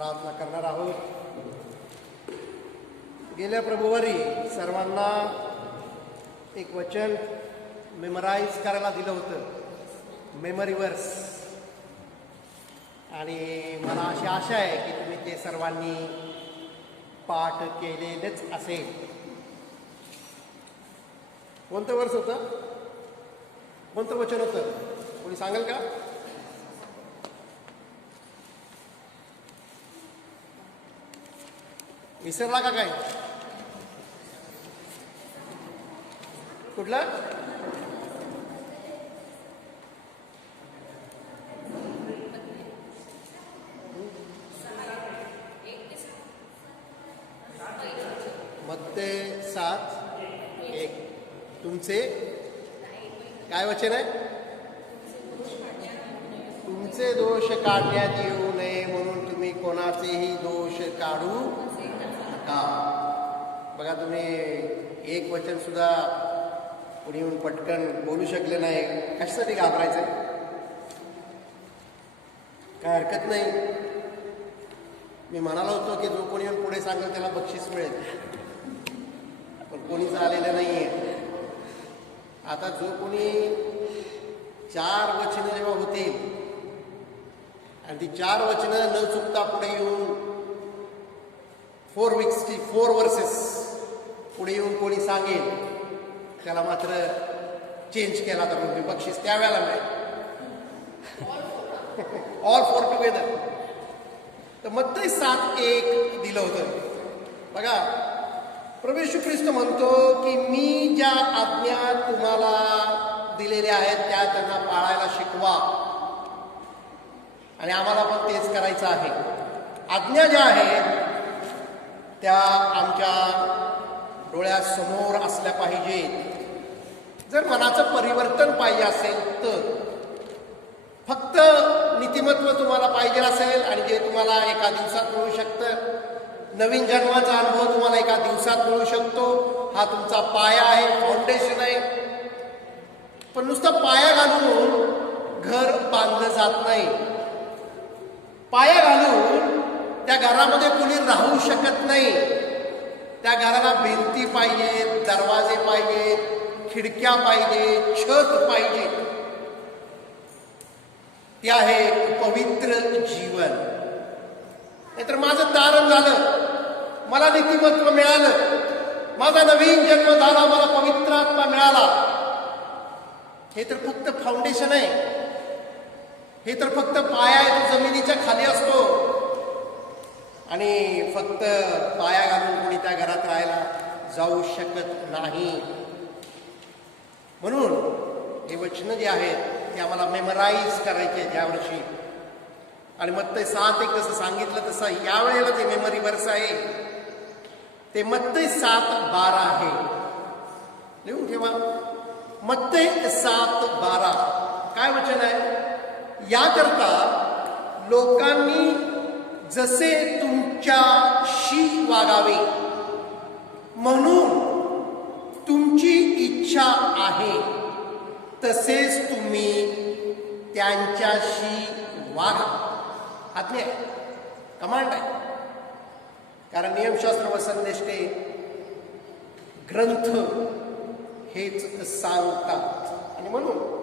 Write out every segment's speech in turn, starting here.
प्रार्थना करणार आहोत. गेल्या प्रभुवारी सर्वांना एक वचन मेमराईज करायला दिलं होतं, मेमरी वर्स. आणि मला अशी आशा आहे की तुम्ही ते सर्वांनी पाठ केलेलेच असेल. कोणतं वर्ष होतं, कोणतं वचन होतं, कोणी सांगाल का? विसरला का काय? कुठला? मत्ते 7:1. तुमचे काय वचन आहे? तुमचे दोष काढण्यात येऊ नये म्हणून तुम्ही कोणाचेही दोष काढू नका. बघा, तुम्ही एक वचन सुद्धा पुढे येऊन पटकन बोलू शकले नाही. कशासाठी घाबरायचं? काय हरकत नाही. मी म्हणालो होतो की जो कोणी येऊन पुढे सांगेल त्याला बक्षीस मिळेल, पण कोणीच आलेलं नाहीये. आता जो कोणी 4 वचनं जेव्हा होतील आणि ती 4 वचनं न चुकता पुढे येऊन 4 वीक्सची 4 वर्सेस पुढे येऊन कोणी सांगेल त्याला मात्र चेंज केला तर म्हणजे बक्षीस त्यावेळेला मिळेल. All 4 together. तर मत्ते 7:1 दिलं होतं. बघा, प्रभू येशू ख्रिस्त म्हणतो की मी ज्या आज्ञा तुम्हाला दिलेल्या आहेत त्या त्यांना पाळायला शिकवा. आणि आम्हाला पण तेच करायचं आहे. आज्ञा ज्या आहेत त्या आमच्या डोळ्यासमोर असल्या पाहिजेत. जर मनाचं परिवर्तन पाहिजे असेल तर फक्त नीतिमत्व तुम्हाला पाहिजे असेल आणि जे तुम्हाला एका दिवसात मिळू शकतं, नवीन जन्माचा अनुभव तुम्हाला एका दिवसात मिळू शकतो, हा तुमचा पाया आहे, फाउंडेशन आहे. पण नुसतं पाया घालून घर बांधलं जात नाही. पाया घालून त्या घरामध्ये कोणी राहू शकत नाही. त्या घराला भिंती पाहिजेत, दरवाजे पाहिजेत, खिडक्या पाहिजेत, छत पाहिजे. ते आहे पवित्र जीवन. नाहीतर माझं तारण झालं, मला नीतिमत्व मिळालं, माझा नवीन जन्म झाला, मला पवित्र आत्मा मिळाला, हे तर फक्त फाउंडेशन आहे. हे तर फक्त पाया आहे, तो जमिनीच्या खाली असतो. आणि फक्त पाया घालून कोणी त्या घरात राहायला जाऊ शकत नाही. म्हणून हे वचनं जे आहेत ते आम्हाला मेमराईज करायचे आहेत यावर्षी. आणि मत्ते 7:1 जसं सांगितलं तसं यावेळेला जे मेमरी वर्स आहे ते मत्ते 7:12 आहे. लिहून ठेवा, मत्ते 7:12. काय वचन आहे? याकरता लोकांनी जसे तुमच्याशी वागावे म्हणून तुमची इच्छा आहे तसेच तुम्ही त्यांच्याशी वागा. आज्ञा आहे, कमांड आहे. कारण नियमशास्त्र व संदेष्टे ग्रंथ हेच सांगतात. आणि म्हणून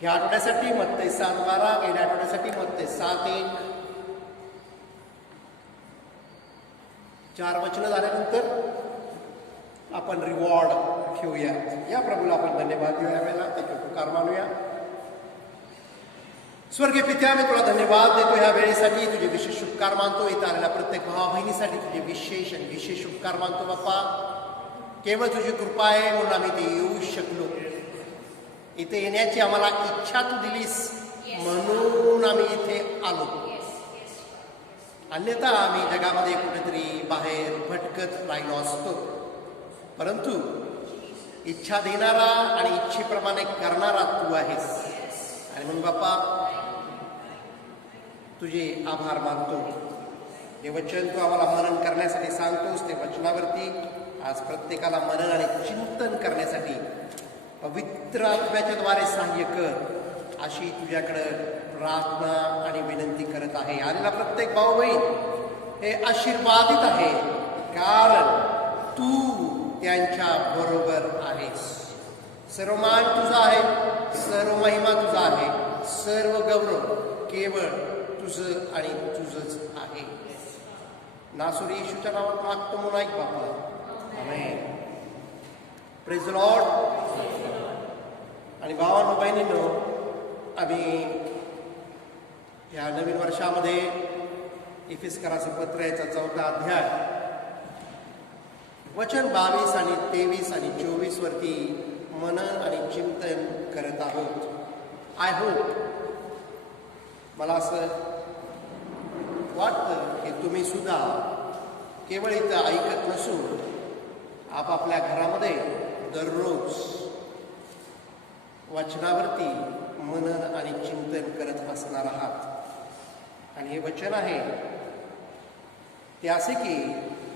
ह्या आठवड्यासाठी मत्ते 7:12, गेल्या आठवड्यासाठी मत्ते 7:1. 4 वचनं झाल्यानंतर आपण रिवॉर्ड ठेवूया. या प्रभूला आपण धन्यवाद देऊया, वेळेला त्याचे उपकार मानूया. स्वर्गीय पित्या, मी तुला धन्यवाद देतो ह्या वेळेसाठी. तुझे विशेष उपकार मानतो. इथं आलेल्या प्रत्येक भावा बहिणीसाठी तुझे विशेष आणि विशेष उपकार मानतो. बाप्पा, केवळ तुझी कृपा आहे म्हणून आम्ही ते येऊ शकलो. इथे येण्याची आम्हाला इच्छा तू दिलीस म्हणून आम्ही इथे आलो. अन्यथा आम्ही जगामध्ये कुठेतरी बाहेर भटकत राहिलो असतो. परंतु इच्छा देणारा आणि इच्छेप्रमाणे करणारा तू आहेस. आणि म्हणून बाप्पा तुझे आभार मानतो. हे वचन तू आम्हाला मनन करण्यासाठी सांगतोस. ते वचनावरती आज प्रत्येकाला मनन आणि चिंतन करण्यासाठी पवित्र आत्म्याच्या द्वारे सहाय्य कर. अशी तुझ्याकडं प्रार्थना आणि विनंती करत आहे. आलेला प्रत्येक भाऊ बहीण हे आशीर्वादित आहे, कारण तू त्यांच्या बरोबर आहेस. सर्व मान तुझा आहे, सर्व महिमा तुझा आहे, सर्व गौरव केवळ तुझं आणि तुझंच आहे. नासुरी येशूच्या नावात मागतो म्हणून ऐक बापा. आमेन. Praise the lord. आणि भावांनो बहिणींनो, आम्ही या नवीन वर्षामध्ये इफिस्कराचं पत्र याचा 4था अध्याय वचन 22 आणि 23 आणि 24 वरती मनन आणि चिंतन करत आहोत. आय होप, मला असं वाटतं की तुम्ही सुद्धा केवळ इथं ऐकत नसून आपापल्या घरामध्ये दररोज वचनावरती मनन आणि चिंतन करत असणार आहात. आणि हे वचन आहे ते असे की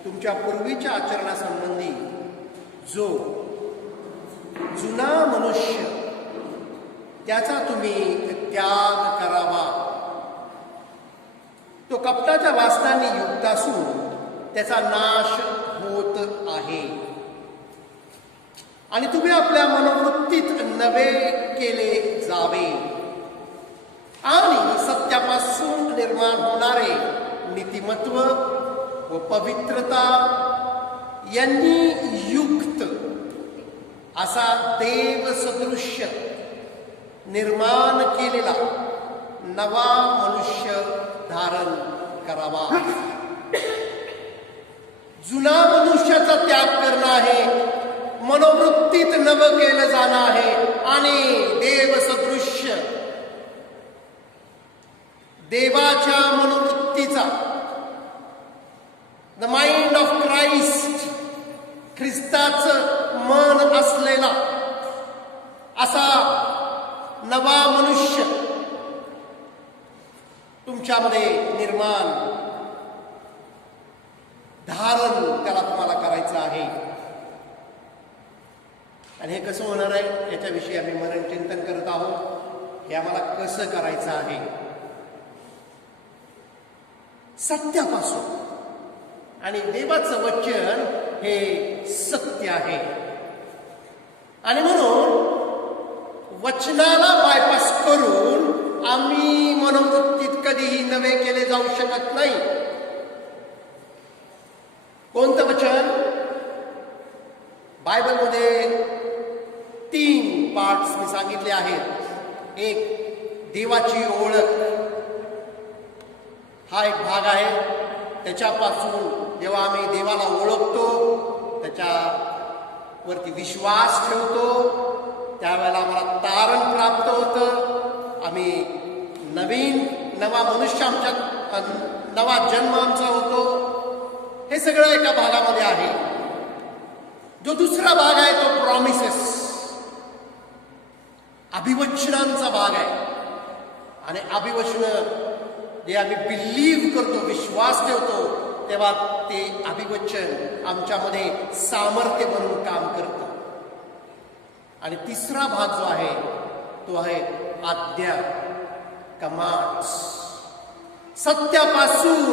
तुमच्या पूर्वीच्या आचरणासंबंधी जो जुना मनुष्य त्याचा तुम्ही त्याग करावा. तो कपटाच्या वासनांनी युक्त असून त्याचा नाश होत आहे. आणि तुम्ही आपल्या मनोवृत्तीत नवे केले जावे आणि सत्यापासून निर्माण होणारे नीतिमत्व व पवित्रता यांनी युक्त असा देवसदृश्य निर्माण केलेला नवा मनुष्य धारण करावा. जुना मनुष्याचा त्याग करणं आहे, मनोवृत्तीत नवं केलं जाणं आहे आणि देवसदृश्य देवाच्या मनोवृत्तीचा, द माइंड ऑफ क्राइस्ट, ख्रिस्ताचं मन असलेला असा नवा मनुष्य तुमच्यामध्ये निर्माण, धारण त्याला तुम्हाला करायचं आहे. आणि हे कसं होणार आहे याच्याविषयी आम्ही मनन चिंतन करत आहोत. हे आम्हाला कसं करायचं आहे? सत्यापासून. आणि देवाचं वचन हे सत्य आहे. आणि म्हणून वचनाला बायपास करून आम्ही मनोवृत्तीत कधीही नवे केले जाऊ शकत नाही. कोणतं वचन? बायबलमध्ये 3 पार्ट्स मी सांगितले आहेत. एक, देवाची ओळख, हा एक भाग आहे. त्याच्यापासून जेव्हा आम्ही देवाला ओळखतो, त्याच्यावरती विश्वास ठेवतो, त्यावेळेला आम्हाला तारण प्राप्त होतं. आम्ही नवा मनुष्य आमच्या, नवा जन्म आमचा होतो. हे सगळं एका भागामध्ये आहे. जो दुसरा भाग आहे तो प्रॉमिसेस, अभिवचनांचा भाग आहे. आणि अभिवचन जे आम्ही बिलीव्ह करतो, विश्वास ठेवतो, तेव्हा ते अभिवचन आमच्यामध्ये सामर्थ्य म्हणून काम करतं. आणि तिसरा भाग जो आहे तो आहे आज्ञा, कमांड्स. सत्यापासून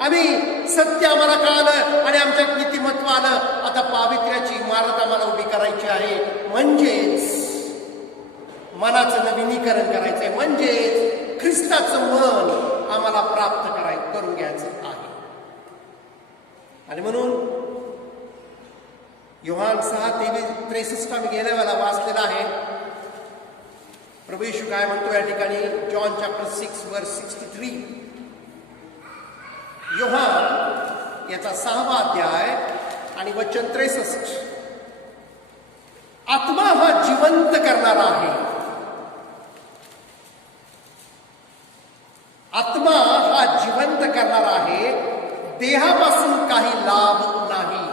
आम्ही सत्य आम्हाला कळालं आणि आमच्यात नीतिमत्व आलं. आता पावित्र्याची इमारत आम्हाला उभी करायची आहे, म्हणजेच मनाचं नवीनीकरण करायचंय, म्हणजेच ख्रिस्ताचं मन आम्हाला प्राप्त करून घ्यायचं आहे. आणि म्हणून योहान 6:63 आम्ही गेल्या वेळेला वाचलेला आहे. प्रभू येशू काय म्हणतो या ठिकाणी? जॉन चॅप्टर 6 वर्स 63. योहान याचा 6वा अध्याय आणि वचन 63. आत्मा हा जिवंत करणारा आहे. आत्मा हा जिवंत करणारा आहे, देहापासून काही लाभ नाही.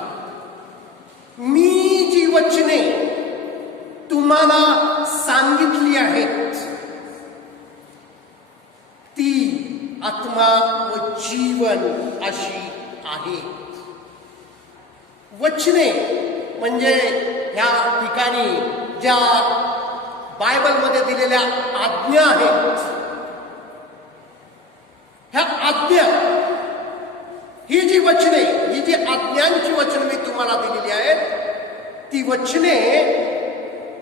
मी जी वचने तुम्हाला सांगितली आहेत ती आत्मा व जीवन अशी आहे. वचने म्हणजे ह्या ठिकाणी ज्या बायबलमध्ये दिलेल्या आज्ञा आहेत. ह्या आज्ञा, ही जी वचने, ही जी आज्ञांची वचने मी तुम्हाला दिलेली आहेत, ती वचने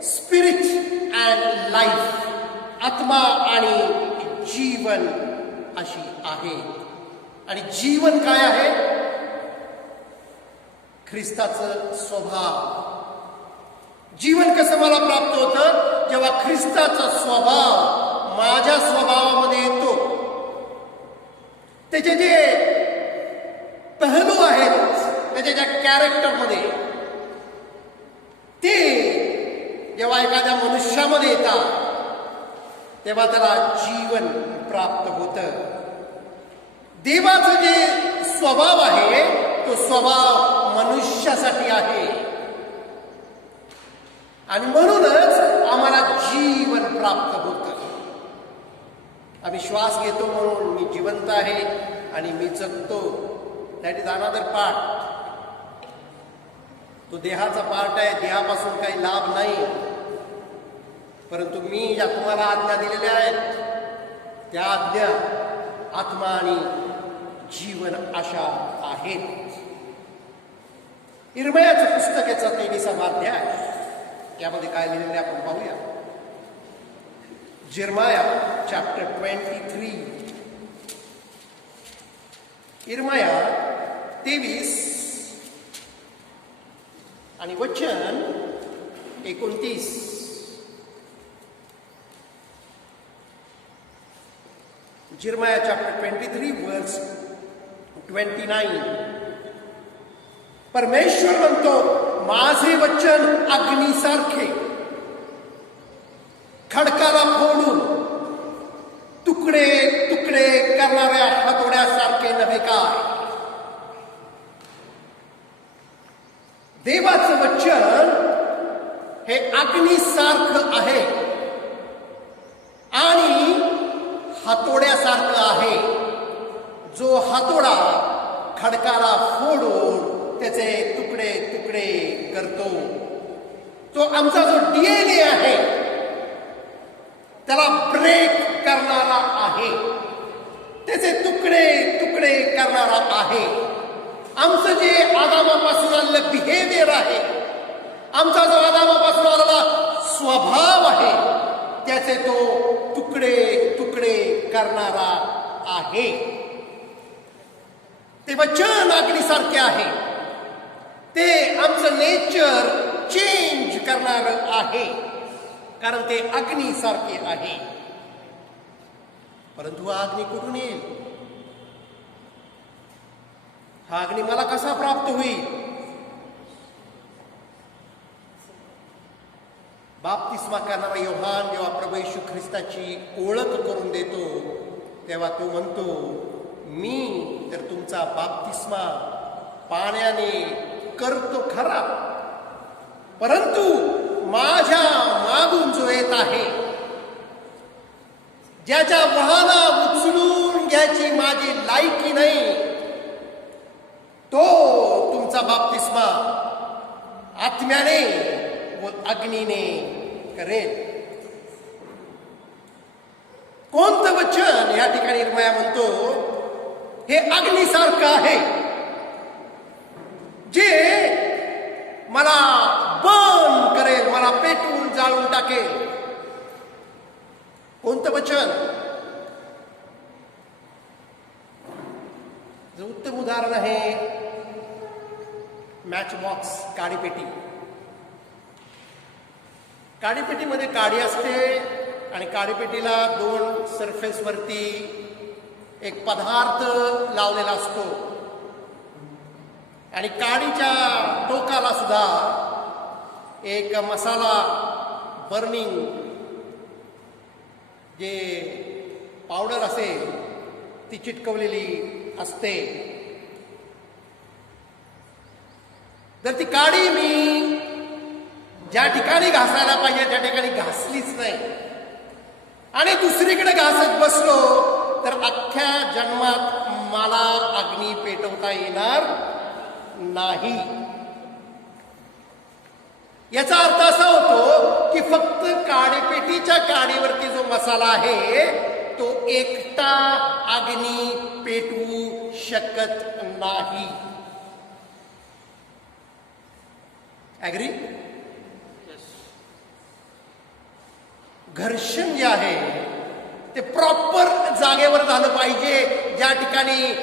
स्पिरिट अँड लाईफ, आत्मा आणि जीवन अशी आहे. आणि जीवन काय आहे? ख्रिस्ताचं स्वभाव. जीवन कसं मला प्राप्त होतं? जेव्हा ख्रिस्ताचा स्वभाव माझ्या स्वभावामध्ये येतो. त्याचे जे पहलू आहेत, त्याच्या ज्या कॅरेक्टरमध्ये, ते जेव्हा एखाद्या मनुष्यामध्ये येतात तेव्हा त्याला जीवन प्राप्त होतं. देवाचं जे स्वभाव आहे तो स्वभाव मनुष्यासाठी आहे आणि म्हणूनच आम्हाला जीवन प्राप्त होतं. आम्ही श्वास घेतो म्हणून मी जिवंत आहे आणि मी जगतो. That is another part. तो देहाचा पार्ट आहे, देहापासून काही लाभ नाही. परंतु मी ज्या तुम्हाला आज्ञा दिलेल्या आहेत त्या आज्ञा आत्मा आणि जीवन अशा आहेत. इर्मयाचं पुस्तक याचा 23वा अध्याय, यामध्ये काय लिहिलेले आपण पाहूया. जिर्माया चॅप्टर 23. इर्मया 23 आणि वचन 29. जिर्माया चॅप्टर 23 वर्स 29. परमेश्वर म्हणतो, माझे वचन अग्नीसारखे, खडकाला फोडून तुकडे तुकडे करणाऱ्या हातोड्यासारखे नव्हे काय. देवाचं वचन हे अग्नीसारखं आहे आणि हातोड्यासारखं आहे. जो हातोडा खडकाला फोडून त्याचे तुकडे तुकडे करतो. तो आमचा जो डीएनए आहे त्याला ब्रेक करणारा आहे, त्याचे तुकडे तुकडे करणारा आहे. आमचं जे आदामापासून आलेलं बिहेवियर आहे, आमचा जो आदामापासून आलेला स्वभाव आहे, त्याचे तो तुकडे तुकडे करणारा आहे. ते वचन अग्नीसारखे आहे. ते आमचं नेचर चेंज करणार आहे, कारण ते अग्नीसारखे आहे. परंतु हा अग्नी कुठून येईल? हा अग्नी मला कसा प्राप्त होईल? बाप्तिस्मा करणारा योहान जेव्हा प्रभू येशू ख्रिस्ताची ओळख करून देतो तेव्हा तो म्हणतो, मी तर तुमचा बाप्तिस्मा पाण्याने करतो खरा, परंतु माझ्या मागून जो येत आहे, ज्याच्या वाहना उचलून घ्यायची माझी लायकी नाही, तो तुमचा बाप्तिस्मा आत्म्याने व अग्नीने करेल. कोणतं वचन? या ठिकाणी इर्मया म्हणतो हे अग्नीसारखं आहे, जे मला बर्न करेल, मला पेटवून जाळून टाकेल. कोणतं वचन? जे उत्तम उदाहरण आहे मॅच बॉक्स, काडीपेटी. काडीपेटीमध्ये काडी असते आणि काडीपेटीला 2 सरफेसवरती एक पदार्थ लावलेला असतो आणि काडीच्या टोकाला सुद्धा एक मसाला बर्निंग जे पावडर असेल ती चिटकवलेली असते. जर ती काडी मी ज्या ठिकाणी घासायला पाहिजे त्या ठिकाणी घासलीच नाही आणि दुसरीकडे घासत बसलो तर अख्ख्या जन्मात मला अग्नी पेटवता येणार नाही. याचा अर्थ असा होतो की फक्त काडीपेटीच्या काडीवरती जो मसाला आहे तो एकटा अग्नी पेटवू शकत नाही. ऍग्री? घर्षण जे आहे ते प्रॉपर जागेवर झालं पाहिजे. ज्या ठिकाणी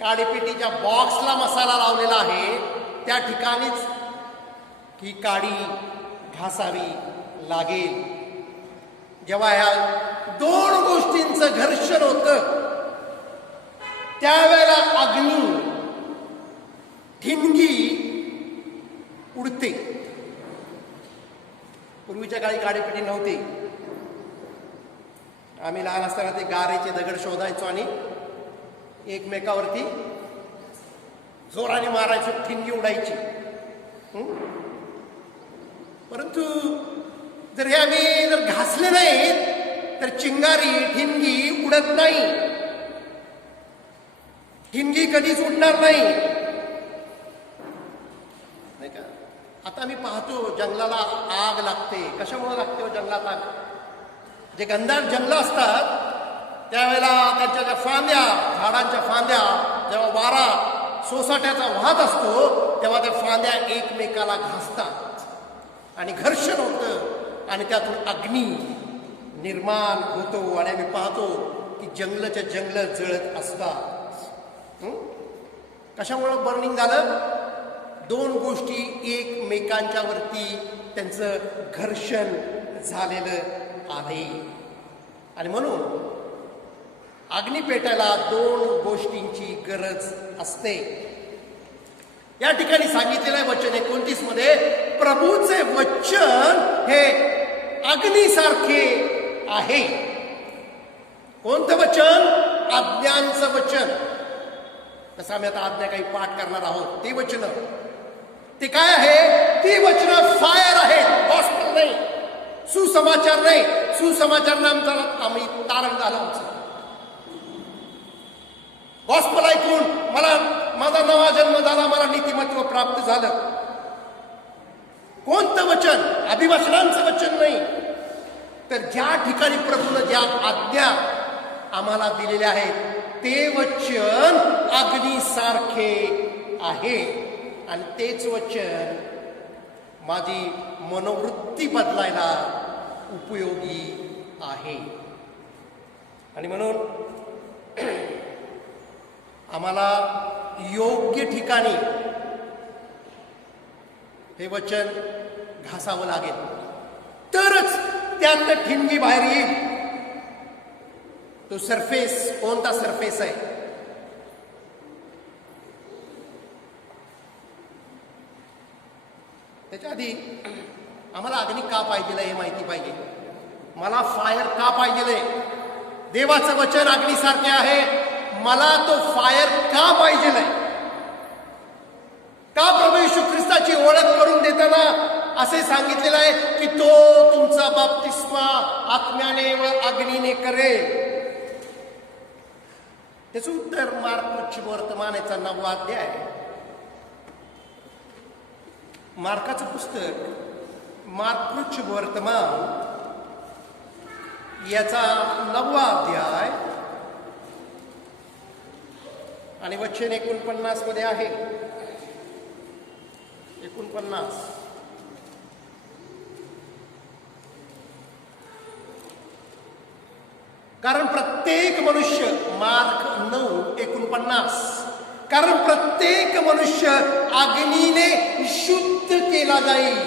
काडीपेटीच्या बॉक्सला मसाला लावलेला आहे त्या ठिकाणीच ही काडी घासावी लागेल. जेव्हा ह्या दोन गोष्टींचं घर्षण होतं त्यावेळेला अग्नी ठिणगी उडते. पूर्वीच्या काळी काडीपेटी नव्हती. आम्ही लहान असताना ते गारेचे दगड शोधायचो आणि एकमेकावरती जोराने मारायचो, ठिणगी उडायची. परंतु जर हे आम्ही जर घासले नाहीत तर चिंगारी ठिणगी उडत नाही. ठिणगी कधीच उडणार नाही. नाही का? आता आम्ही पाहतो जंगलाला आग लागते. कशामुळे लागते हो जंगलात आग? जे घनदाट जंगल असतात त्यावेळेला त्यांच्या ज्या फांद्या, झाडांच्या फांद्या जेव्हा वारा सोसाट्याचा वाहत असतो तेव्हा त्या फांद्या एकमेकाला घासतात आणि घर्षण होतं आणि त्यातून अग्नी निर्माण होतो आणि आम्ही पाहतो की जंगलच्या जंगल जळत असतात. कशामुळं बर्निंग झालं? दोन गोष्टी एकमेकांच्या वरती त्यांचं घर्षण झालेलं आहे. आणि म्हणून अग्नी पेटायला दोन गोष्टींची गरज असते. या ठिकाणी सांगितलेलं आहे वचन 29 मध्ये, प्रभूचे वचन हे अग्नीसारखे आहे. कोणतं वचन? आज्ञांचं वचन. तसं आम्ही आता आज्ञा काही पाठ करणार आहोत. ती वचन ते काय आहे? ती वचन फायर आहेत, गॉस्पेल नाही, सुसमाचार नाही. सुसमाचार नामचा आम्ही तारण झालं आमचं. गॉस्पेल ऐकून माझा नवा जन्म झाला, मला नीतिमत्व प्राप्त झालं. कोणतं वचन? अभिवचनांचं वचन नाही. तर ज्या ठिकाणी प्रभूने ज्या आज्ञा आम्हाला दिलेल्या आहेत ते वचन अग्नीसारखे आहे. आणि तेच वचन माझी मनोवृत्ती बदलायला उपयोगी आहे. आणि म्हणून आम्हाला योग्य ठिकाणी हे वचन घासावं लागेल, तरच त्यातनं ठिणगी बाहेर येईल. तो सरफेस कोणता सरफेस आहे? त्याच्या आधी आम्हाला अग्नी का पाहिजे हे माहिती पाहिजे. मला फायर का पाहिजे? देवाचं वचन अग्नीसारखे आहे. मला तो फायर का पाहिजे? का प्रभू येशू ख्रिस्ताची ओळख करून देताना असे सांगितलेलं आहे की तो तुमचा बाप्तिस्मा आत्म्याने व अग्नीने करेल? त्याचं उत्तर मार्क वर्तमानाचा 9वा अध्याय. मार्काचं पुस्तक मार्क वर्तमान याचा 9वा अध्याय आणि वचन 49 मध्ये आहे. 49. कारण प्रत्येक मनुष्य, मार्क 9:49, कारण प्रत्येक मनुष्य अग्नीने शुद्ध केला जाईल.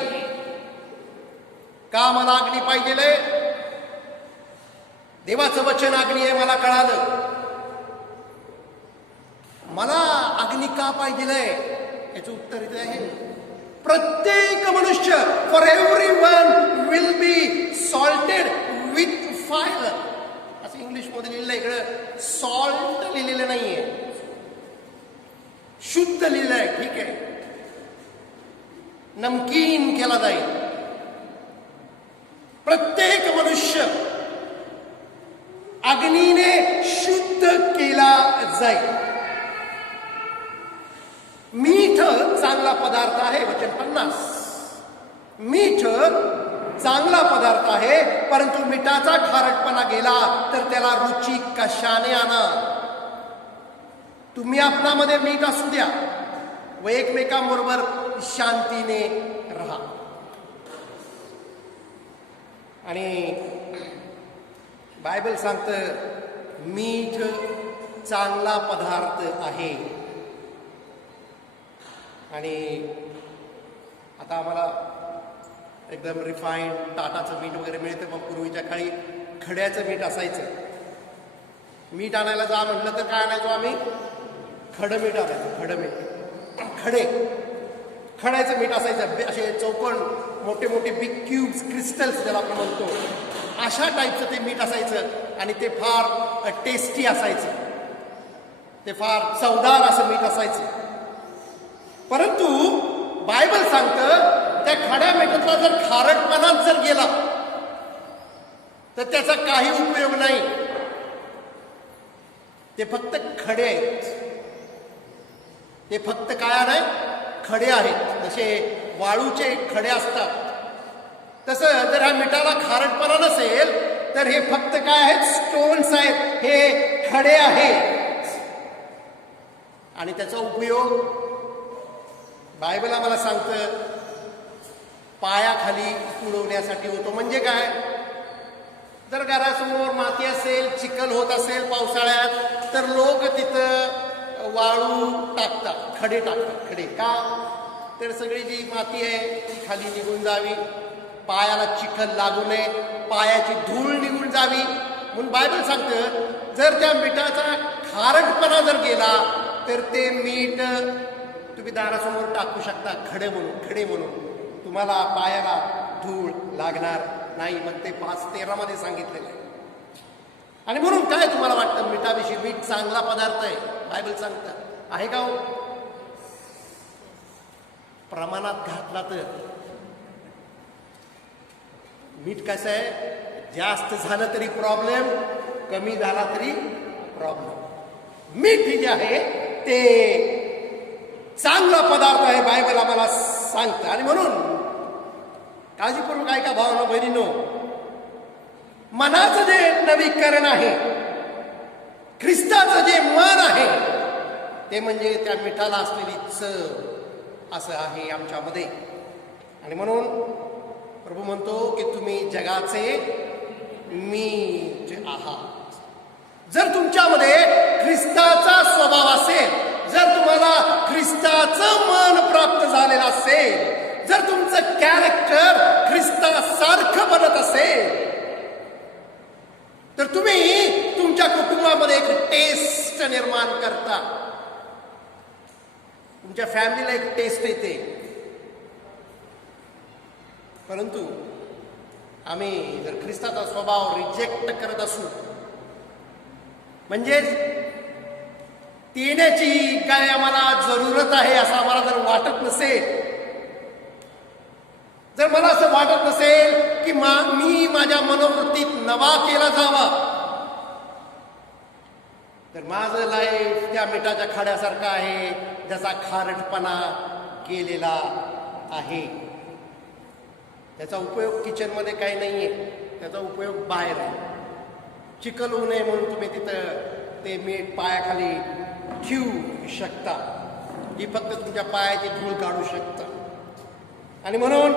का मला अग्नी पाहिजे? देवाचं वचन अग्नी आहे, मला कळालं. मला अग्नी का पाहिजे याचं उत्तर इथे आहे. प्रत्येक मनुष्य, for every one will be salted with fire. असं इंग्लिश मध्ये लिहिलं, इकडं सॉल्ट लिहिलेलं नाहीये, शुद्ध लिहिलं आहे. ठीक आहे, नमकीन केला जाईल. प्रत्येक मनुष्य अग्नीने शुद्ध केला जाईल. मीठ चांगला पदार्थ आहे. वचन 50. मीठ चांगला पदार्थ आहे, परंतु मिठाचा खारटपणा गेला तर त्याला रुची कशाने आणा? तुम्ही आपणामध्ये मीठ असू द्या व एकमेकांबरोबर शांतीने राहा. आणि बायबल सांगतं मीठ चांगला पदार्थ आहे. आणि आता आम्हाला एकदम रिफाईंड टाटाचं मीठ वगैरे मिळतं, पण पूर्वीच्या काळी खड्याचं मीठ असायचं. मीठ आणायला जा म्हटलं तर काय आणायचो आम्ही? खडं मीठ आणायचं. खडं मीठ, खड्याचं मीठ असायचं. असे चौकोन मोठे मोठे बिग क्यूब्स, क्रिस्टल्स ज्याला आपण म्हणतो, अशा टाईपचं ते मीठ असायचं. आणि ते फार टेस्टी असायचं, ते फार चवदार असं मीठ असायचं. परंतु बायबल सांगतं त्या खड्या मिठातला जर खारटपणाच जर गेला तर त्याचा काही उपयोग नाही. ते फक्त खडे आहेत. ते फक्त काय नाही, खडे आहेत. जसे वाळूचे खडे असतात तसं जर ह्या मिठाला खारटपणा नसेल तर हे फक्त काय आहेत? स्टोन्स आहेत, हे खडे आहेत. आणि त्याचा उपयोग बायबल आम्हाला सांगतं पायाखाली उडवण्यासाठी होतो. म्हणजे काय? जर घरासमोर माती असेल, चिखल होत असेल पावसाळ्यात, तर लोक तिथं वाळू टाकतात, खडे टाकतात. खडे का? तर सगळी जी माती आहे ती खाली निघून जावी, पायाला चिखल लागू नये, पायाची धूळ निघून जावी. म्हणून बायबल सांगतं जर त्या मिठाचा खारटपणा जर गेला तर ते मीठ तुम्ही दारासमोर टाकू शकता, खडे म्हणून तुम्हाला पायाला धूळ लागणार नाही. मग ते 5:13 मध्ये सांगितलेलं आहे. आणि म्हणून काय तुम्हाला वाटतं मिठाविषयी? मीठ चांगला पदार्थ आहे, बायबल सांगतं. आहे का हो? प्रमाणात घातला तर. मीठ कसं आहे, जास्त झालं तरी प्रॉब्लेम, कमी झाला तरी प्रॉब्लेम. मीठ जे आहे ते चांगला पदार्थ आहे, बायबल आम्हाला सांगतं. आणि म्हणून काळजीपूर्वक ऐका भावांनो बहिणींनो, मनाचं जे नवीकरण आहे, ख्रिस्ताचं जे मन आहे, ते म्हणजे त्या मिठाला असलेली चव असं आहे आमच्यामध्ये. आणि म्हणून प्रभू म्हणतो की तुम्ही जगाचे मीठ आहात. जर तुमच्यामध्ये ख्रिस्ताचा स्वभाव असेल, जर तुम्हाला ख्रिस्ताचं मन प्राप्त झालेलं असेल, जर तुमचं कॅरेक्टर ख्रिस्तासारखं बनत असेल, तर तुम्ही तुमच्या कुटुंबामध्ये एक टेस्ट निर्माण करता. तुमच्या फॅमिलीला एक टेस्ट येते. परंतु आम्ही जर ख्रिस्ताचा स्वभाव रिजेक्ट करत असू, म्हणजेच येण्याची काय आम्हाला जरूरत आहे असं आम्हाला जर वाटत नसेल, जर मला असं वाटत नसेल की मी माझ्या मनोवृत्तीत नवा केला जावा, तर माझं लाईफ त्या मिठाच्या खड्यासारखं आहे ज्याचा खारटपणा केलेला आहे. त्याचा उपयोग किचनमध्ये काही नाहीये, त्याचा उपयोग बाहेर आहे. चिखल होऊ नये म्हणून तुम्ही तिथं ते मीठ पायाखाली ठेवू शकता, ही फक्त तुमच्या पायाची धूळ काढू शकता. आणि म्हणून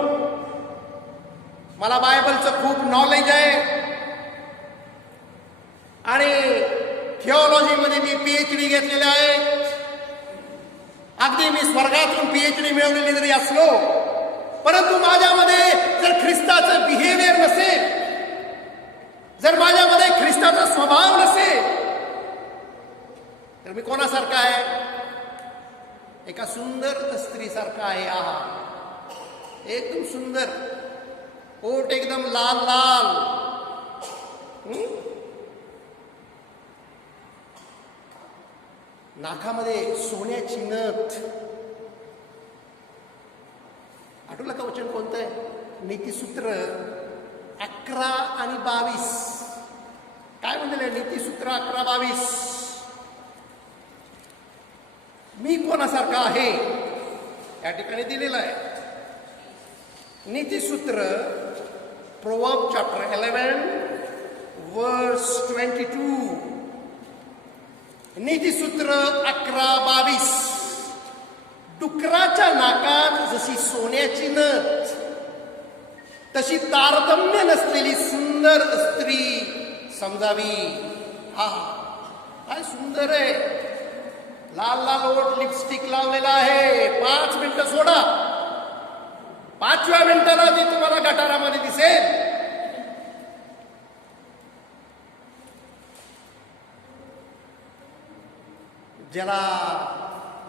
मला बायबलचं खूप नॉलेज आहे आणि थिओलॉजीमध्ये मी PhD घेतलेले आहे. अगदी मी स्वर्गातून PhD मिळवलेली जरी असलो, परंतु माझ्यामध्ये जर ख्रिस्ताचं बिहेवियर नसेल, जर माझ्यामध्ये ख्रिस्ताचा स्वभाव नसेल, तर मी कोणासारखा आहे? एका सुंदर स्त्रीसारखा आहे. आहा, एकदम सुंदर, ओठ एकदम लाल लाल, नाकामध्ये सोन्याची नथ. आठवलं का वचन कोणतं आहे? नीतिसूत्र 11 आणि 22. काय म्हणलेलं आहे? नीतिसूत्र 11-22. मी कोणासारखा आहे या ठिकाणी दिलेलं आहे. नीतिसूत्र प्रोवर्ब चॅप्टर 11 वर्स 22. नीतिसूत्र 11:22. डुकराच्या नाकात जशी सोन्याची नथ, तशी तारतम्य नसलेली सुंदर स्त्री समजावी. हा काय सुंदर आहे. लाल लाल ओठ, लिपस्टिक लावलेला आहे. 5 मिनिटं सोडा, 5व्या मिनिटाला ती तुम्हाला गटारामध्ये दिसेल. ज्याला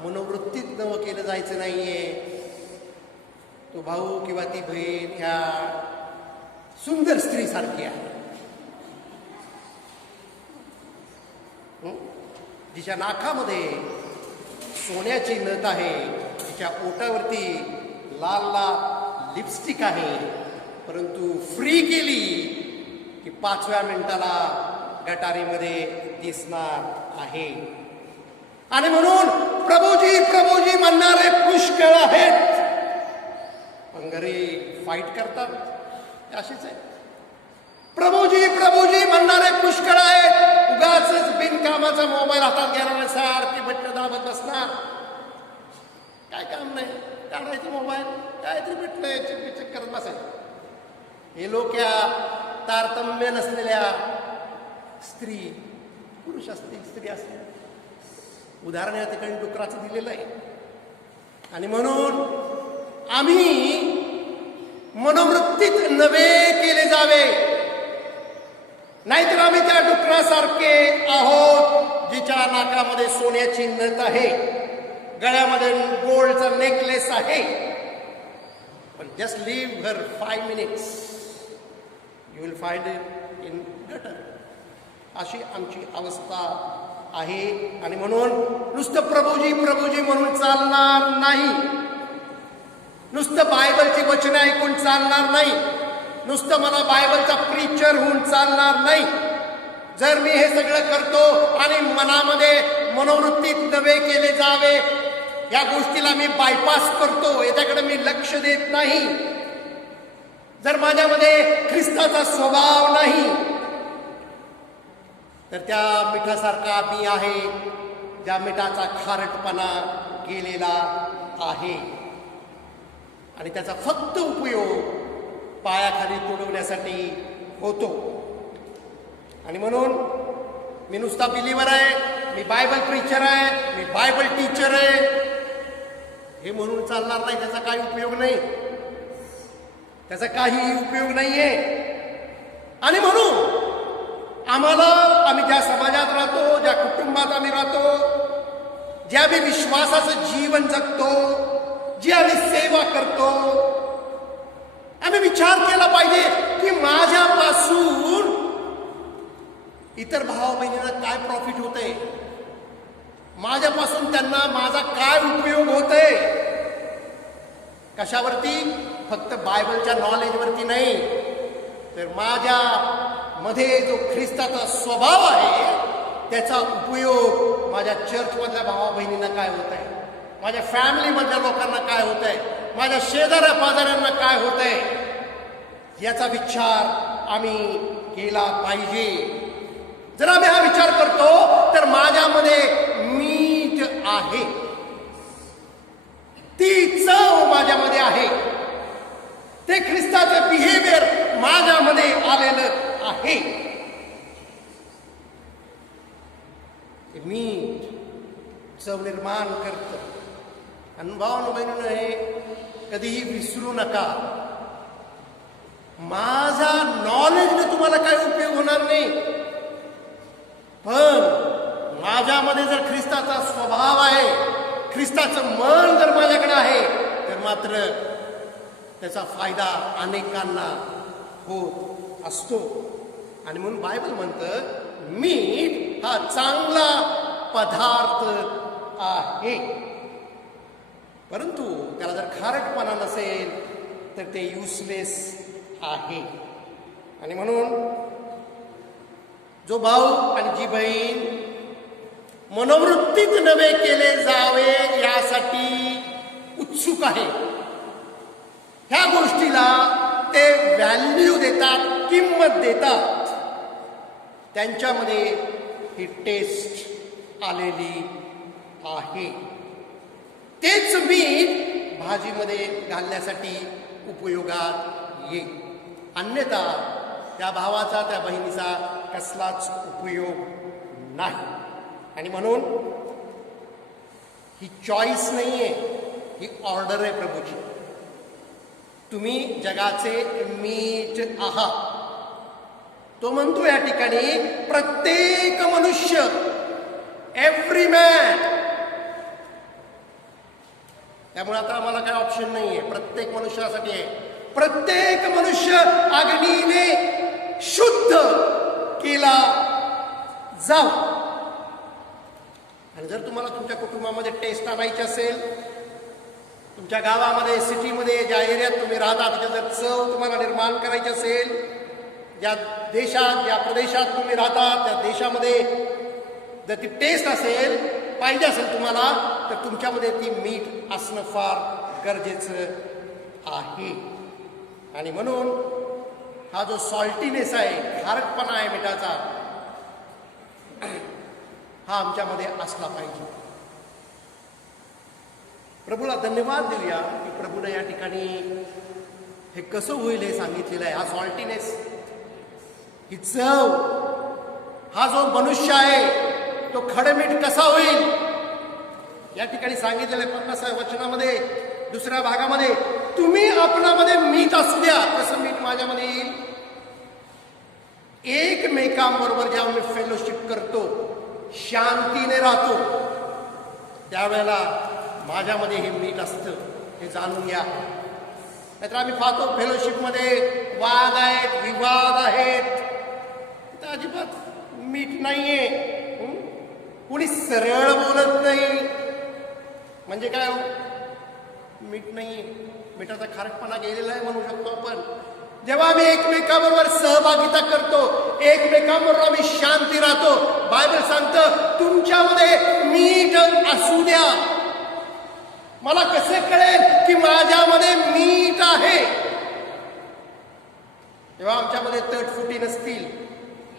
मनोवृत्तीत नवं केलं जायचं नाहीये, तो भाऊ किंवा ती बहीण ह्या सुंदर स्त्री सारखी आहे. जिच्या नाकामध्ये सोन्याची नथ आहे, तिच्या ओठावरती लाल लाल लिपस्टिक आहे, परंतु फ्री केली की 5व्या मिनिटाला गटारीमध्ये दिसणार आहे. आणि म्हणून प्रभूजी प्रभूजी म्हणणारे पुष्कळ आहेत, पण घरी फाईट करतात. अशीच आहे. प्रभूजी प्रभूजी म्हणणारे पुष्कळ आहेत, उगाच बिनकामाचा मोबाईल हातात घेणार, सारखी बटणं दाबत बसणार. काय काम नाही, काढायचं मोबाईल, काहीतरी बटणं चिक करत बसायचं. हे लोक या तारतम्य नसलेल्या स्त्री, पुरुष असतील स्त्री असतील, उदाहरण या ठिकाणी डुकराचं दिलेलं आहे. आणि म्हणून आम्ही मनोवृत्तीत नवे केले जावे, नाहीतर आम्ही त्या डुकरासारखे आहोत जिच्या नाकामध्ये सोन्याची नथ आहे, गळ्यामध्ये गोल्डचा नेकलेस आहे, पण just leave her 5 minutes, you will find it in gutter. अशी आमची अवस्था आहे. आणि म्हणून नुसतं प्रभूजी प्रभूजी म्हणून चालणार नाही, नुसतं बायबलची वचनं ऐकून चालणार नाही, नुसतं मला बायबलचा प्रीचर होऊन चालणार नाही. जर मी हे सगळं करतो आणि मनामध्ये मनोवृत्तीत नवे केले जावे, या गोष्टीला मी बायपास करतो, याच्याकडे मी लक्ष देत नाही, जर माझ्यामध्ये ख्रिस्ताचा स्वभाव नाही, तर त्या मिठासारखा मी आहे, ज्या मिठाचा खारटपणा गेलेला आहे आणि त्याचा फक्त उपयोग पायाखाली तुडवण्यासाठी होतो. आणि म्हणून मी नुसता बिलीवर आहे, मी बायबल प्रीचर आहे, मी बायबल टीचर आहे, हे म्हणून चालणार नाही. त्याचा काही उपयोग नाही, त्याचा काही उपयोग नाहीये. आणि म्हणून आम्ही ज्या समाजात राहतो, ज्या कुटुंबात आम्ही राहतो, ज्या आम्ही विश्वासाचं जीवन जगतो, जी आम्ही सेवा करतो, आम्ही विचार केला पाहिजे की माझ्यापासून इतर भाव बहिणींना काय प्रॉफिट होतंय, माझ्यापासून त्यांना माझा काय उपयोग होतोय. कशावरती? फक्त बायबलच्या नॉलेजवरती नाही, तर माझ्या मध्ये जो ख्रिस्ताचा स्वभाव आहे त्याचा उपयोग माझ्या चर्चमधल्या भावा बहिणींना काय होत आहे, माझ्या फॅमिलीमधल्या लोकांना काय होत आहे, माझ्या शेजाऱ्या पाजाऱ्यांना काय होत आहे, याचा विचार आम्ही केला पाहिजे. जर आम्ही हा विचार करतो तर माझ्यामध्ये मीठ आहे, ती चव माझ्यामध्ये आहे, ते ख्रिस्ताचं बिहेवियर माझ्यामध्ये आलेलं आहे. मीठ चव निर्माण करतं. अनुभवानं बहिणीनं हे कधीही विसरू नका. माझा नॉलेजने तुम्हाला काही उपयोग होणार नाही, पण माझ्यामध्ये जर ख्रिस्ताचा स्वभाव आहे, ख्रिस्ताचं मन जर माझ्याकडे आहे, तर मात्र त्याचा फायदा अनेकांना होत असतो. आणि म्हणून बायबल म्हणतं मीठ हा चांगला पदार्थ आहे, परंतु त्याला जर खारटपणा नसेल तर ते युजलेस आहे. आणि म्हणून जो भाऊ आणि जी बहीण मनोवृत्तीत नवे केले जावे यासाठी उत्सुक आहे, ह्या गोष्टीला ते व्हॅल्यू देतात, किंमत देतात. त्यांच्यामध्ये ही टेस्ट आलेली आहे. तेच मीठ भाजीमध्ये घालण्यासाठी उपयोगात येईल. अन्यथा त्या भावाचा, त्या बहिणीचा कसलाच उपयोग नाही. आणि म्हणून ही चॉईस नाही आहे, ही ऑर्डर आहे प्रभूची. तुम्ही जगाचे मीठ आहात. तो म्हणतो या ठिकाणी प्रत्येक मनुष्य, एव्हरी मॅन. त्यामुळे आता आम्हाला काय ऑप्शन नाहीये, प्रत्येक मनुष्यासाठी आहे. प्रत्येक मनुष्य अग्नीने शुद्ध केला जाऊ. आणि जर तुम्हाला तुमच्या कुटुंबामध्ये टेस्ट आणायची असेल, तुमच्या गावामध्ये, सिटीमध्ये, ज्या एरियात तुम्ही राहता तिथे जर चव तुम्हाला निर्माण करायची असेल, ज्या देशात, ज्या प्रदेशात तुम्ही राहता त्या देशामध्ये जर ती टेस्ट असेल, पाहिजे असेल तुम्हाला, तर तुमच्यामध्ये ती मीठ असणं फार गरजेचं आहे. आणि म्हणून हा जो सॉल्टीनेस आहे, खारटपणा आहे मिठाचा, हा आमच्यामध्ये असला पाहिजे. प्रभूला धन्यवाद देऊया की प्रभूने या ठिकाणी हे कसं होईल हे सांगितलेलं आहे. हा सॉल्टीनेस, ही चव, हा जो मनुष्य आहे तो खडमीठ कसा होईल या ठिकाणी सांगितलेलं आहे. 50व्या वचनामध्ये दुसऱ्या भागामध्ये, तुम्ही आपणामध्ये मीठ असू द्या. कसं मीठ माझ्यामध्ये येईल? एकमेकांबरोबर जेव्हा मी फेलोशिप करतो, शांतीने राहतो, त्यावेळेला माझ्यामध्ये हे मीठ असतं, हे जाणून घ्या. नाहीतर आम्ही पाहतो फेलोशिपमध्ये वाद आहेत, विवाद आहेत, तिथं अजिबात मीठ नाहीये. कुणी सरळ बोलत नाही. म्हणजे काय हो? मीठ नाही, मिठाचा खारटपणा गेलेला आहे म्हणू शकतो आपण. जेव्हा आम्ही एकमेकांबरोबर सहभागिता करतो, एकमेकांबरोबर आम्ही शांती राहतो, बायबल सांगतं तुमच्यामध्ये मीठ असू द्या. मला कसे कळेल की माझ्यामध्ये मीठ आहे? जेव्हा आमच्यामध्ये तटफुटी नसतील,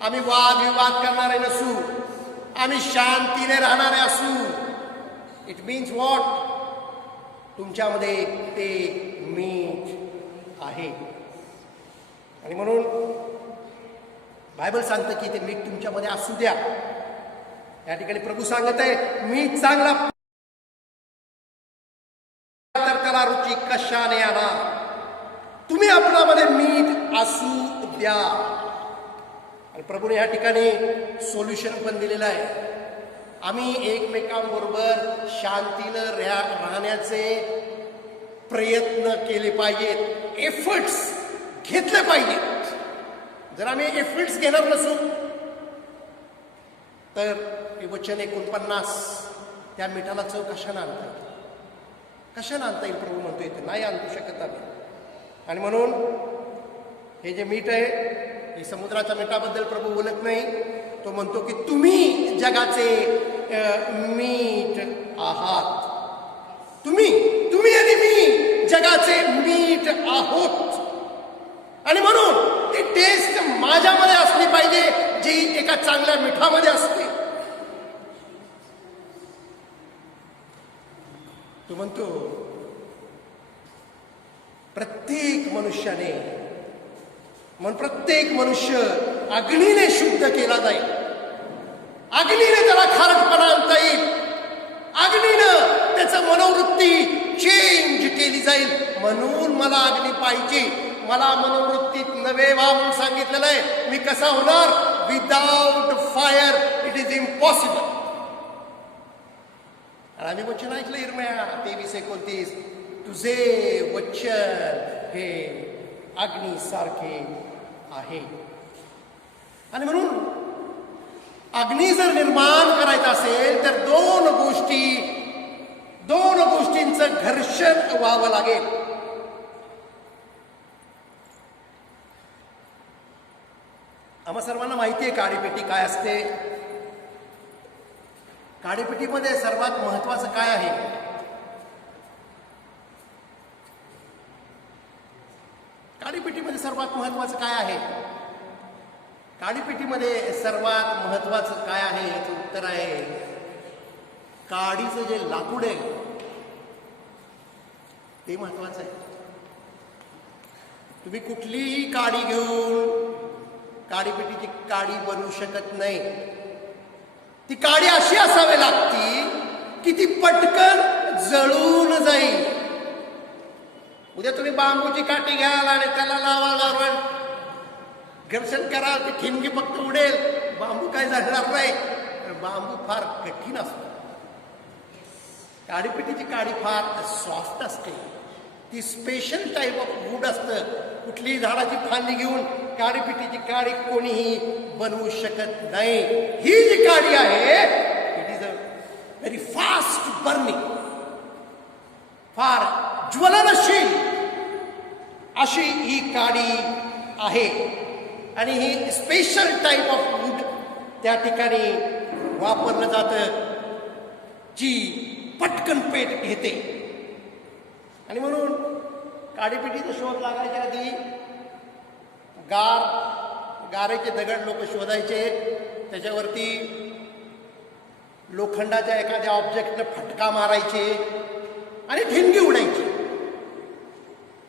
आम्ही वादविवाद करणारे नसू, आम्ही शांतीने राहणारे असू, इट मीन्स व्हॉट? तुमच्यामध्ये ते मीठ आहे. आणि म्हणून बायबल सांगतं की ते मीठ तुमच्यामध्ये असू द्या. या ठिकाणी प्रभू सांगत आहे, मीठ चांगला तर त्याला रुची कशाने आणा. तुम्ही आपल्यामध्ये मीठ असू द्या. आणि प्रभूने या ठिकाणी सोल्युशन पण दिलेलं आहे. आम्ही एकमेकांबरोबर शांतीनं राहण्याचे प्रयत्न केले पाहिजेत, एफर्ट्स घेतले पाहिजेत. जर आम्ही एफर्ट्स घेणार नसू तर वचन 49 त्या मिठाला चव कशाने आणता येईल? कशाने आणता येईल? प्रभू म्हणतो इथे नाही आणू शकत आम्ही. आणि म्हणून हे जे मीठ आहे, हे समुद्राच्या मिठाबद्दल प्रभू बोलत नाही. तो म्हणतो की तुम्ही जगाचे मीठ आहात. तुम्ही आणि मी जगाचे मीठ आहोत. आणि म्हणून ती टेस्ट माझ्यामध्ये असली पाहिजे जी एका चांगल्या मिठामध्ये असते. तो म्हणतो प्रत्येक मनुष्याने, प्रत्येक मनुष्य अग्नीने शुद्ध केला जाईल. अग्नीने त्याला खारटपणा आणता येईल. अग्नीनं त्याचं मनोवृत्ती चेंज केली जाईल. म्हणून मला अग्नी पाहिजे. मला मनोवृत्तीत नवे व्हा म्हणून सांगितलेलं आहे. मी कसा होणार? Without fire it is impossible. आणि आम्ही वचन ऐकलं इर्म्या 23:29, तुझे वचन हे अग्नीसारखे आहे. आणि म्हणून अग्नी जर निर्माण करायचा असेल तर दोन गोष्टींचं घर्षण व्हावं लागेल. आम्हा सर्वांना माहिती आहे काडीपेटी काय असते. काडीपेटीमध्ये सर्वात महत्वाचं काय आहे? महत्वाचं काय आहे? काडीपेटीमध्ये सर्वात महत्वाचं काय आहे याचं उत्तर आहे, काडीचं जे लाकूड आहे ते महत्वाचं आहे. तुम्ही कुठलीही काडी घेऊन काडीपेटीची काडी बनवू शकत नाही. ती काडी अशी असावी लागती की ती पटकन जळून जाईल. उद्या तुम्ही बांबूची काठी घ्याल आणि त्याला लावाल, घर्षण कराल, ती ठिणगी फक्त उडेल, बांबू काय जळणार नाही. बांबू फार कठीण असतो. काडीपेटीची काडी फार सॉफ्ट असते. ती स्पेशल टाईप ऑफ वूड असतं. कुठलीही झाडाची फांदी घेऊन काडीपेटीची काडी कोणीही बनवू शकत नाही. ही जी काडी आहे it is a very fast burning, फार ज्वलनशील अशी ही काडी आहे. आणि ही स्पेशल टाईप ऑफ वूड त्या ठिकाणी वापरलं जातं जी पटकन पेट घेते. आणि म्हणून काडीपेटीचा शोध लागायच्या आधी गारेचे दगड लोक शोधायचे, त्याच्यावरती लोखंडाच्या एखाद्या ऑब्जेक्टने फटका मारायचे आणि ठिणगी उडायची.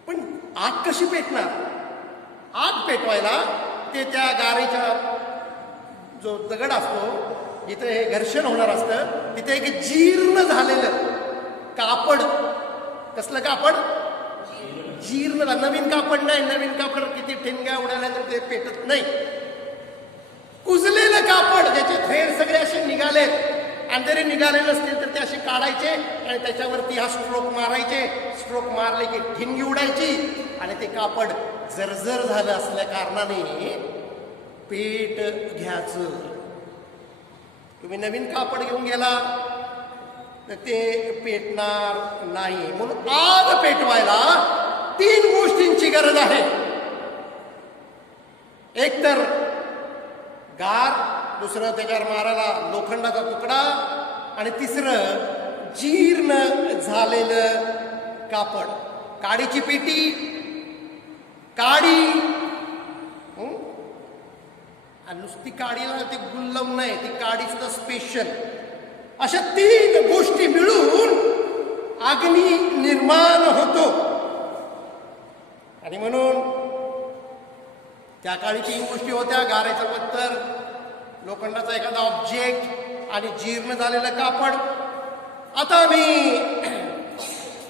पण आग कशी पेटणार? आग पेटवायला ते त्या गारेच्या जो दगड असतो जिथे हे घर्षण होणार असतं तिथे एक जीर्ण झालेलं कापड, कसलं कापड? जीर्ण. नवीन कापड नाही. नवीन कापड किती ठिणग्या उडाल्या तर ते पेटत नाही. कुजलेलं कापड ज्याचे थ्रेड सगळे असे निघालेत आणि जरी निघाले नसतील तर ते असे काढायचे आणि त्याच्यावरती हा स्ट्रोक मारायचे. स्ट्रोक मारले की ठिणगी उडायची आणि ते कापड जर्जर झालं असल्या कारणाने पेट घ्यायचं. तुम्ही नवीन कापड घेऊन गेला तर ते पेटणार नाही. म्हणून आग पेटवायला 3 गोष्टींची गरज आहे. एक तर गार, दुसरं त्याच्यावर मारायला लोखंडाचा तुकडा आणि तिसरं जीर्ण झालेलं कापड. काडीची पेटी, काडी आणि नुसती काडीला ते गुल्लम नाही, ती काडी सुद्धा स्पेशल. अशा 3 गोष्टी मिळून अग्नी निर्माण होतो. आणि म्हणून त्या काळी 3 गोष्टी होत्या: गारेचं पत्तर, लोखंडाचा एखादा ऑब्जेक्ट आणि जीर्ण झालेलं कापड. आता आम्ही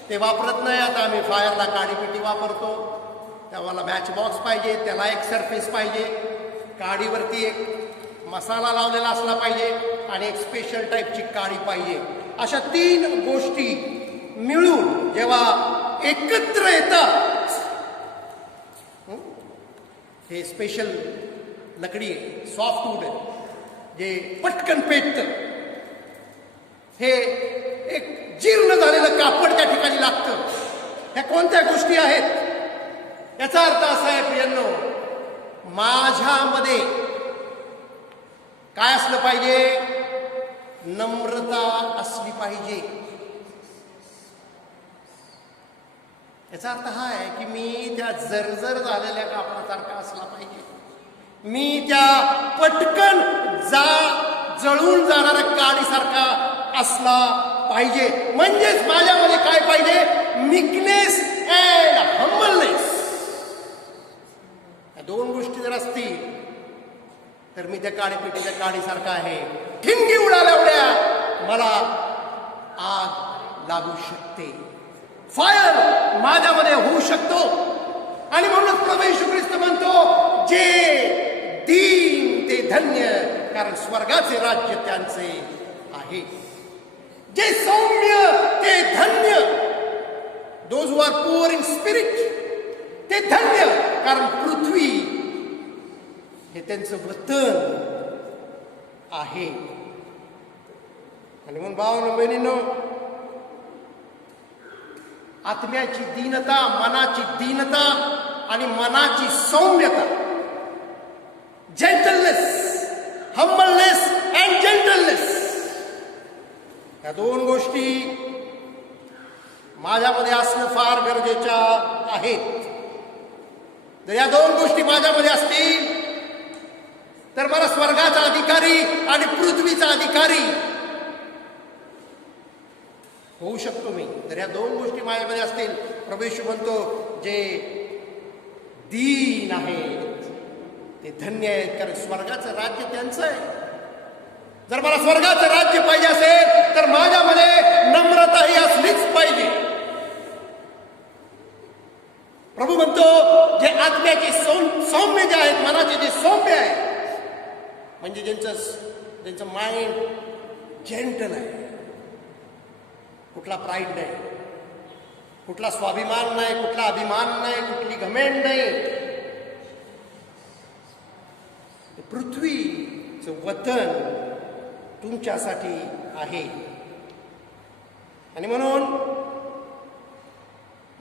ते वापरत नाही. आता आम्ही फायरला काडीपेटी वापरतो. त्याला मॅच बॉक्स पाहिजे, त्याला एक सरफेस पाहिजे, काडीवरती एक मसाला लावलेला असला पाहिजे आणि एक स्पेशल टाईपची काडी पाहिजे. अशा 3 गोष्टी मिळून जेव्हा एकत्र येतात, हे स्पेशल लकडी सॉफ्ट वूड जे पटकन पेटतं, हे एक जीर्ण झालेलं कापड त्या ठिकाणी लागतं. ह्या कोणत्या गोष्टी आहेत? याचा अर्थ असा आहे प्रियांनो, माझ्यामध्ये काय असलं पाहिजे? नम्रता असली पाहिजे. याचा अर्थ हा आहे की मी त्या जर्जर झालेल्या कापडासारखा असला पाहिजे. मी त्या पटकन जळून जाणाऱ्या काडीसारखा असला पाहिजे. म्हणजेच माझ्यामध्ये काय पाहिजे? मिकनेस अँड हंबलनेस. या 2 गोष्टी जर असतील तर मी त्या काडीपेटीच्या काडीसारखा आहे. ठिणगी उडाल्या उड्या मला आग लागू शकते. फायर माझ्यामध्ये होऊ शकतो. आणि म्हणूनच प्रभू येशू ख्रिस्त म्हणतो, जे दीन ते धन्य, कारण स्वर्गाचे राज्य त्यांचे आहे. जे सौम्य ते धन्य, those who are poor in spirit, ते धन्य, कारण पृथ्वी हे त्यांचं वतन आहे. आणि म्हणून भावांनो बहिणींनो, आत्म्याची दीनता, मनाची दीनता आणि मनाची सौम्यता, जेंटलनेस, हंबलनेस अँड जेंटलनेस, या 2 गोष्टी माझ्यामध्ये असणं फार गरजेच्या आहेत. जर या दोन गोष्टी माझ्यामध्ये असतील तर मला स्वर्गाचा अधिकारी आणि पृथ्वीचा अधिकारी होऊ शकतो मी. तर या दोन गोष्टी माझ्यामध्ये असतील. प्रभू येशू म्हणतो जे दीन आहेत ते धन्य आहेत, कारण स्वर्गाचं राज्य त्यांचं आहे. जर मला स्वर्गाचं राज्य पाहिजे असेल तर माझ्यामध्ये नम्रता ही असलीच पाहिजे. प्रभू म्हणतो जे आत्म्याचे सौम्य जे आहेत, मनाचे जे सौम्य आहे, म्हणजे ज्यांचं माइंड जेंटल आहे, कुठला प्राईड नाही, कुठला स्वाभिमान नाही, कुठला अभिमान नाही, कुठली घमेंड नाही. पृथ्वीचं वतन तुमच्यासाठी आहे. आणि म्हणून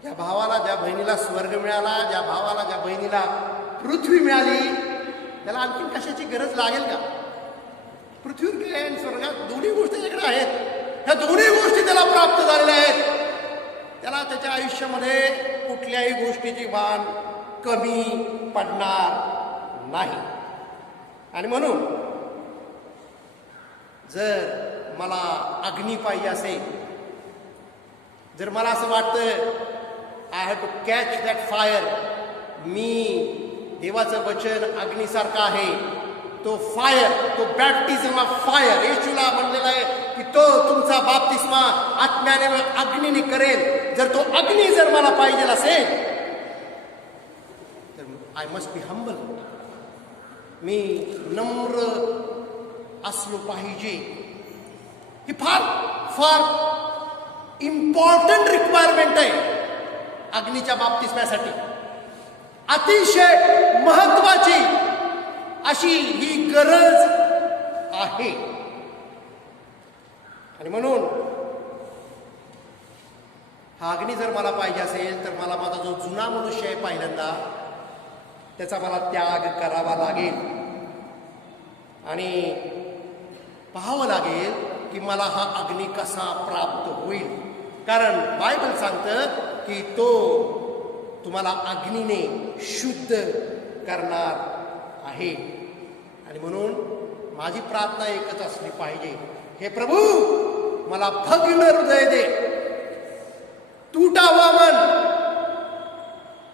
ज्या भावाला ज्या बहिणीला स्वर्ग मिळाला, ज्या भावाला ज्या बहिणीला पृथ्वी मिळाली, त्याला आणखीन कशाची गरज लागेल का? पृथ्वीवर काय आणि स्वर्गात दोन्ही गोष्टी त्याच्याकडे आहेत. ह्या दोन्ही गोष्टी त्याला प्राप्त झालेल्या आहेत. त्याला त्याच्या आयुष्यामध्ये कुठल्याही गोष्टीची भान कमी पडणार नाही. आणि म्हणून जर मला अग्नी पाहिजे असेल, जर मला असं वाटतं I have to catch that fire, मी देवाचं वचन अग्नीसारखं आहे, तो फायर, तो बॅप्टिझम ऑफ फायर येशूला म्हणलेला आहे की तो तुमचा बाप्तिस्मा आत्म्याने व अग्नीने करेल. जर तो अग्नी जर मला पाहिजे असेल तर आय मस्ट बी हंबल, मी नम्र असलो पाहिजे. ही फार फार इम्पॉर्टंट रिक्वायरमेंट आहे अग्नीच्या बाप्तिस्म्यासाठी. अतिशय महत्वाची अशी ही गरज आहे. आणि म्हणून हा अग्नी जर मला पाहिजे असेल तर मला माझा जो जुना मनुष्य आहे पहिल्यांदा त्याचा मला त्याग करावा लागेल आणि पाहावं लागेल की मला हा अग्नी कसा प्राप्त होईल. कारण बायबल सांगतं की तो तुम्हाला अग्नीने शुद्ध करणार आहे. आणि म्हणून माझी प्रार्थना एकच असली पाहिजे, हे प्रभू मला भग्न हृदय दे, तुटावा मन,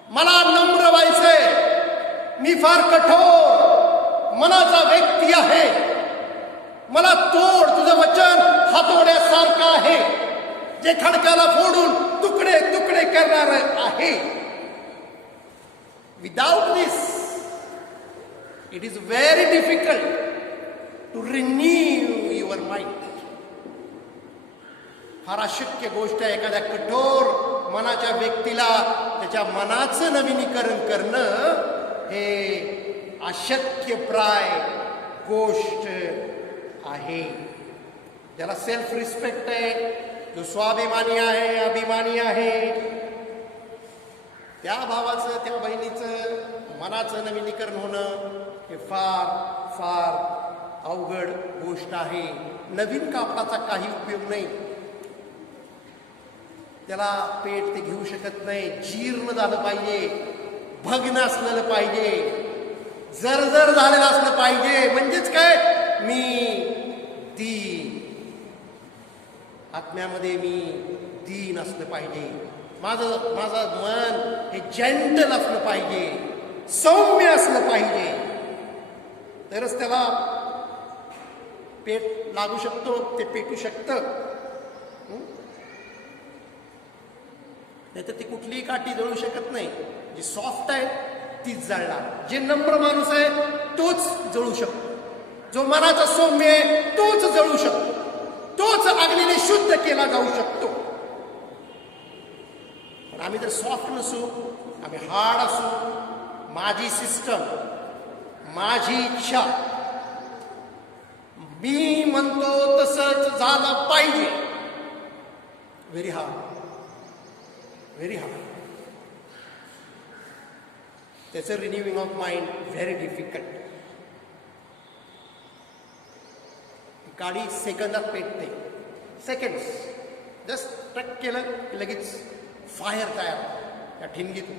मला नम्र व्हायचंय. मी फार कठोर मनाचा व्यक्ती आहे, मला तोड, तुझं वचन हातोड्यासारखं आहे जे खडकाला फोडून तुकडे तुकडे करणार आहे. Without this it is very difficult to renew your mind. फार अशक्य गोष्ट आहे एखाद्या कठोर मनाच्या व्यक्तीला त्याच्या मनाचं नवीनीकरण करणं, हे अशक्यप्राय गोष्ट आहे. ज्याला सेल्फ रिस्पेक्ट आहे, जो स्वाभिमानी आहे, अभिमानी आहे, त्या भावाचं त्या बहिणीचं मनाचं नवीनीकरण होणं हे फार फार अवघड गोष्ट आहे. नवीन कापडाचा काही उपयोग नाही, त्याला पेट ते घेऊ शकत नाही. जीर्ण झालं पाहिजे, भग्न असलेलं पाहिजे, जर्जर झालेलं असलं पाहिजे. म्हणजेच काय, मी दीन, आत्म्यामध्ये मी दीन असलं पाहिजे. माझं मन हे जेंटल असलं पाहिजे, सौम्य असलं पाहिजे, तरच त्याला पेट लागू शकतो, ते पेटू शकतं. नाही तर ती कुठलीही काठी जळू शकत नाही. जी सॉफ्ट आहे तीच जळणार. जे नम्र माणूस आहे तोच जळू शकतो, जो मनाचा सौम्य आहे तोच जळू शकतो, तोच अग्नीने शुद्ध केला जाऊ शकतो. पण आम्ही जर सॉफ्ट नसू, आम्ही हार्ड असू, माझी सिस्टम, माझी इच्छा, मी म्हणतो तसंच झालं पाहिजे, व्हेरी हार्ड, व्हेरी हार्ड. त्याचं renewing of mind very difficult. गाडी सेकंदात पेटते, सेकंड्स, जस्ट टक केलं की लगेच फायर तयार त्या ठिणगीतून.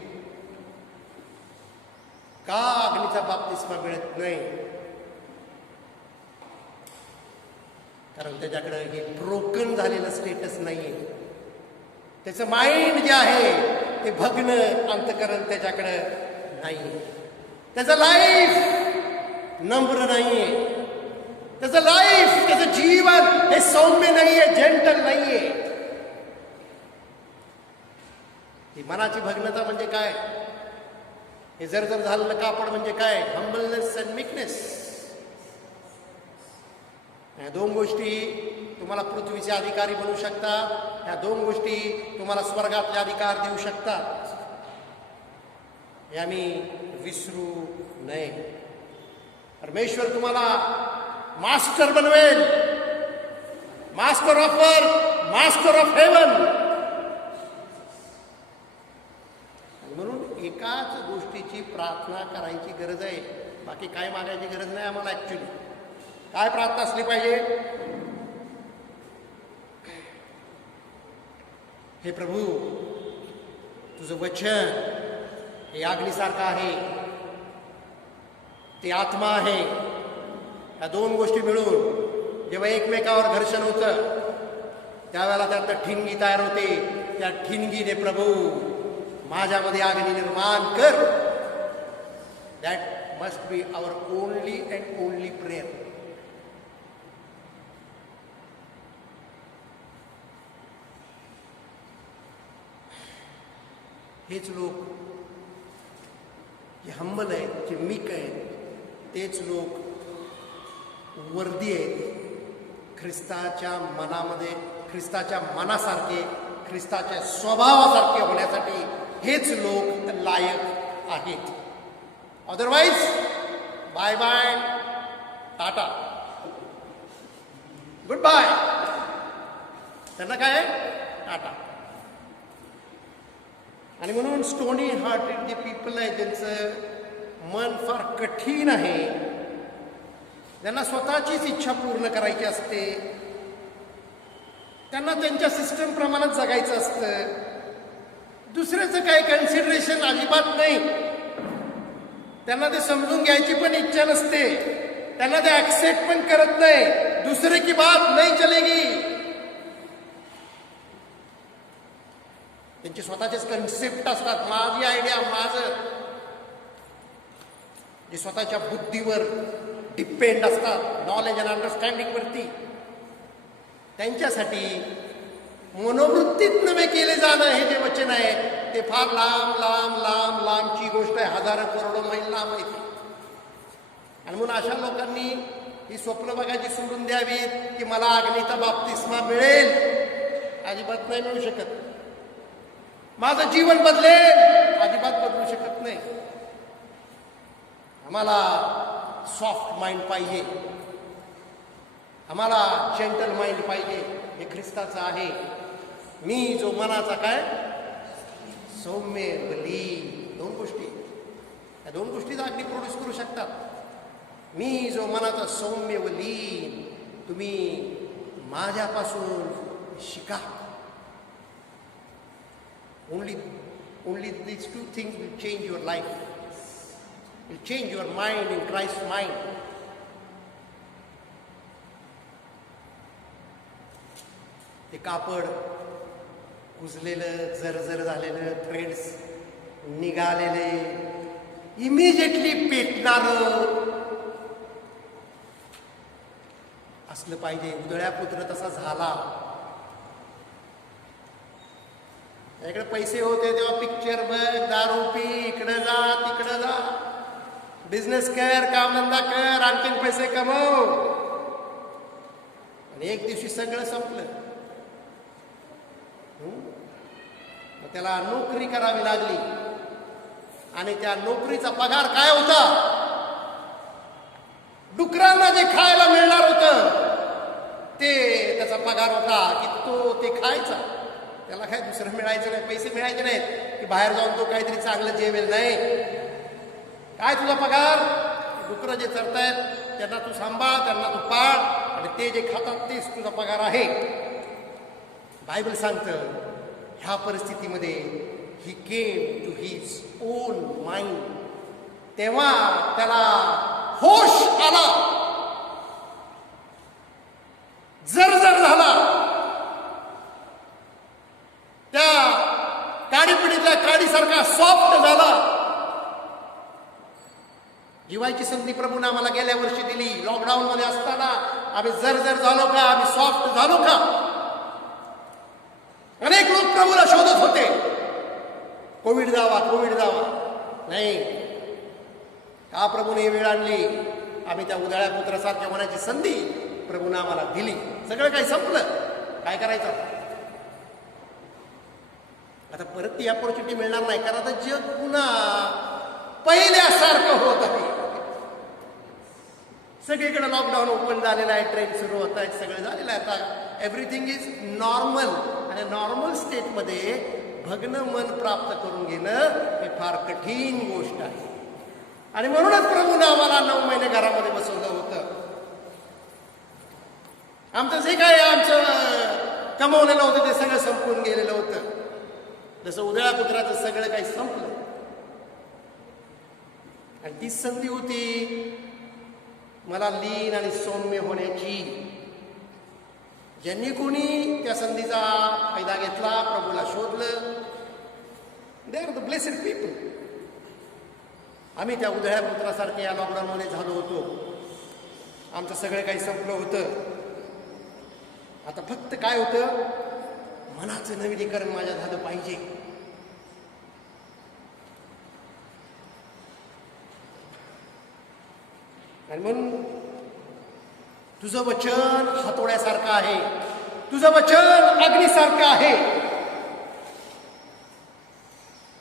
का अग्नीचा बाप्तिस्मा मिळत नाही? कारण त्याच्याकडे हे ब्रोकन झालेलं स्टेटस नाहीये. त्याचं माइंड जे आहे ते भग्न अंतकरण त्याच्याकडे नाहीये. त्याचं लाईफ नम्र नाहीये. त्याचं लाईफ, त्याचं जीवन हे सौम्य नाहीये, जेंटल नाहीये. ही मनाची भग्नता म्हणजे काय? हे जर झालेलं कापड म्हणजे काय? Humbleness and meekness. या दोन गोष्टी तुम्हाला पृथ्वीचे अधिकारी बनवू शकतात. या दोन गोष्टी तुम्हाला स्वर्गातले अधिकार देऊ शकतात. हे आम्ही विसरू नये. परमेश्वर तुम्हाला मास्टर बनवेल, master of earth, master of haven. म्हणून एकाच गोष्टीची प्रार्थना करायची गरज आहे. बाकी काय मागायची गरज नाही आम्हाला. ऍक्च्युली काय प्रार्थना असली पाहिजे? हे प्रभू, तुझं वचन हे अग्नीसारखं आहे, ते आत्मा आहे. या दोन गोष्टी मिळून जेव्हा एकमेकावर घर्षण होतं त्यावेळेला त्यातनं ठिणगी तयार होते. त्या ठिणगीने प्रभू माझ्यामध्ये अग्नी निर्माण कर. That must be our only and only prayer. हेच लोक जे हंबल आहेत, जे मीक आहेत, तेच लोक वर्दी आहेत ख्रिस्ताच्या मनामध्ये, ख्रिस्ताच्या मनासारखे, ख्रिस्ताच्या स्वभावासारखे होण्यासाठी हेच लोक लायक आहेत. Otherwise bye bye, tata, goodbye. त्यांना काय आहे? टाटा. आणि म्हणून स्टोनी हार्टेड जे पीपल आहे, ज्यांचं मन फार कठीण आहे, ज्यांना स्वतःचीच इच्छा पूर्ण करायची असते, त्यांना त्यांच्या सिस्टम प्रमाणात जगायचं असतं. दुसऱ्याचं काही कन्सिडरेशन अजिबात नाही. त्यांना ते समजून घ्यायची पण इच्छा नसते. त्यांना ते ऍक्सेप्ट पण करत नाही. दुसरे की बात नाही चलेगी. त्यांचे स्वतःचेच कन्सेप्ट असतात. माझी आयडिया, माझं, जे स्वतःच्या बुद्धीवर डिपेंड असतात, नॉलेज अँड अंडरस्टँडिंग वरती. त्यांच्यासाठी मनोवृत्तीत नव्हे केले जाणं हे जे वचन आहे ते फार लांब लांब लांब लांबची गोष्ट आहे. हजारो करोडो मैल लांब आहे ती. आणि म्हणून अशा लोकांनी ही स्वप्न बघायची सोडून द्यावीत की मला अग्नीचा बाप्तिस्मा मिळेल. अजिबात नाही मिळू शकत. माझं जीवन बदलेल, अजिबात बदलू शकत नाही. आम्हाला सॉफ्ट माइंड पाहिजे. आम्हाला जेंटल माइंड पाहिजे. हे ख्रिस्ताचं आहे. मी जो मनाचा काय सौम्य बली. दोन गोष्टी, या दोन गोष्टीच अग्नी प्रोड्यूस करू शकतात. मी जो मनाचा सौम्य बली, तुम्ही माझ्यापासून शिका. Only these two things will change your life. Will change your mind in Christ's mind. ते कापड कुजलेलं, जरजर झालेलं, थ्रेड्स निघालेले, इमिजिएटली पेटणारं असलं पाहिजे. उधळ्या पुत्र तसा झाला. याकडे पैसे होते तेव्हा पिक्चर बघ, दारू पी, इकडं जा, तिकडं जा, बिझनेस कर, कामधंदा कर, आणखीन पैसे कमव. आणि एक दिवशी सगळं संपलं. त्याला नोकरी करावी लागली. आणि त्या नोकरीचा पगार काय होता? डुकरांना जे खायला मिळणार होतं ते त्याचा पगार होता की तो ते खायचा. त्याला काय दुसरं मिळायचं नाही, पैसे मिळायचे नाहीत की बाहेर जाऊन तो काहीतरी चांगलं जेवेल. नाही, काय तुझा पगार? डुकरं जे चरतायत त्यांना तू सांभाळ, त्यांना तू पाळ, आणि ते जे खातात तेच तुझा पगार आहे. बायबल सांगतं ह्या परिस्थितीमध्ये he came to his own mind. तेव्हा त्याला होश आला, जर झाला, त्या काडीपिडीतल्या काडीसारखा सॉफ्ट झाला. जीवायची संधी प्रभूने आम्हाला गेल्या वर्षी दिली. लॉकडाऊन मध्ये असताना आम्ही जर झालो का, आम्ही सॉफ्ट झालो का? अनेक लोक प्रभूला शोधत होते, कोविड जावा. नाही, का प्रभूने वेळ आणली? आम्ही त्या उधाळ्या पुत्रासारख्या होण्याची संधी प्रभूने आम्हाला दिली. सगळं काही संपलं, काय करायचं आता? परत ती अपॉर्च्युनिटी मिळणार नाही, कारण आता जग पुन्हा पहिल्यासारखं होत आहे. सगळीकडे लॉकडाऊन ओपन झालेलं आहे, ट्रेन सुरू होत आहेत, सगळं झालेलं आहे. आता एव्हरीथिंग इज नॉर्मल. आणि नॉर्मल स्टेटमध्ये भग्न मन प्राप्त करून घेणं हे फार कठीण गोष्ट आहे. आणि म्हणूनच प्रभूने आम्हाला 9 महिने घरामध्ये बसवलं होतं. आमचं जे काय आमचं कमवलेलं होतं ते सगळं संपून गेलेलं होतं. जसं उधळ्या पुत्राचं सगळं काही संपलं. आणि तीच संधी होती मला लीन आणि सौम्य होण्याची. ज्यांनी कोणी त्या संधीचा फायदा घेतला, प्रभूला शोधलं, they are the blessed people. आम्ही त्या उधळ्या पुत्रासारखे या लॉकडाऊनमध्ये झालो होतो. आमचं सगळं काही संपलं होतं. आता फक्त काय होतं, मनाचं नवीनीकरण माझ्या झालं पाहिजे. आणि म्हणून तुझं वचन हातोड्यासारखं आहे, तुझं वचन अग्नीसारखं आहे.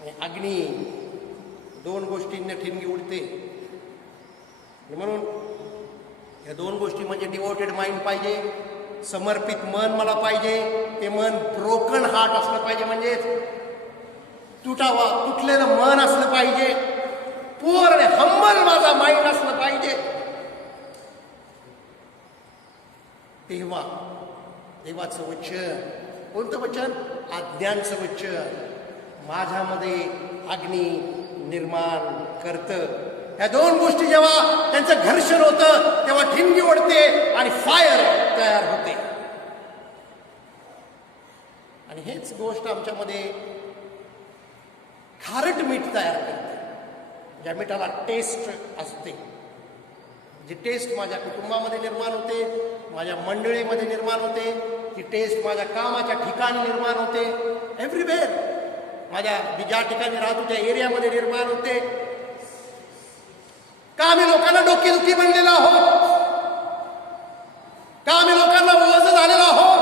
आणि अग्नी 2 गोष्टींना ठिणगी उडते. म्हणून या 2 गोष्टी म्हणजे डिवोटेड माइंड पाहिजे, समर्पित मन मला पाहिजे. ते मन ब्रोकन हार्ट असलं पाहिजे, म्हणजे तुटलेलं मन असलं पाहिजे. पूर्ण हंबल माझा माइंड असलं पाहिजे. तेव्हा देवाचं वचन, कोणतं वचन? आज्ञांचं वचन माझ्यामध्ये अग्नी निर्माण करतं. या 2 गोष्टी जेव्हा त्यांचं घर्षण होतं तेव्हा ठिणगी ओढते आणि फायर तयार होते. आणि हेच गोष्ट आमच्यामध्ये खारट मीठ तयार करते. ज्या मिठाला टेस्ट असते, जी टेस्ट माझ्या कुटुंबामध्ये निर्माण होते, माझ्या मंडळीमध्ये निर्माण होते, ती टेस्ट माझ्या कामाच्या ठिकाणी निर्माण होते, एव्हरीवेअर माझ्या ज्या ठिकाणी राहतो त्या एरियामध्ये निर्माण होते. का आम्ही लोकांना डोकेदुखी बनलेला आहोत? का आम्ही लोकांना ओझ झालेला आहोत?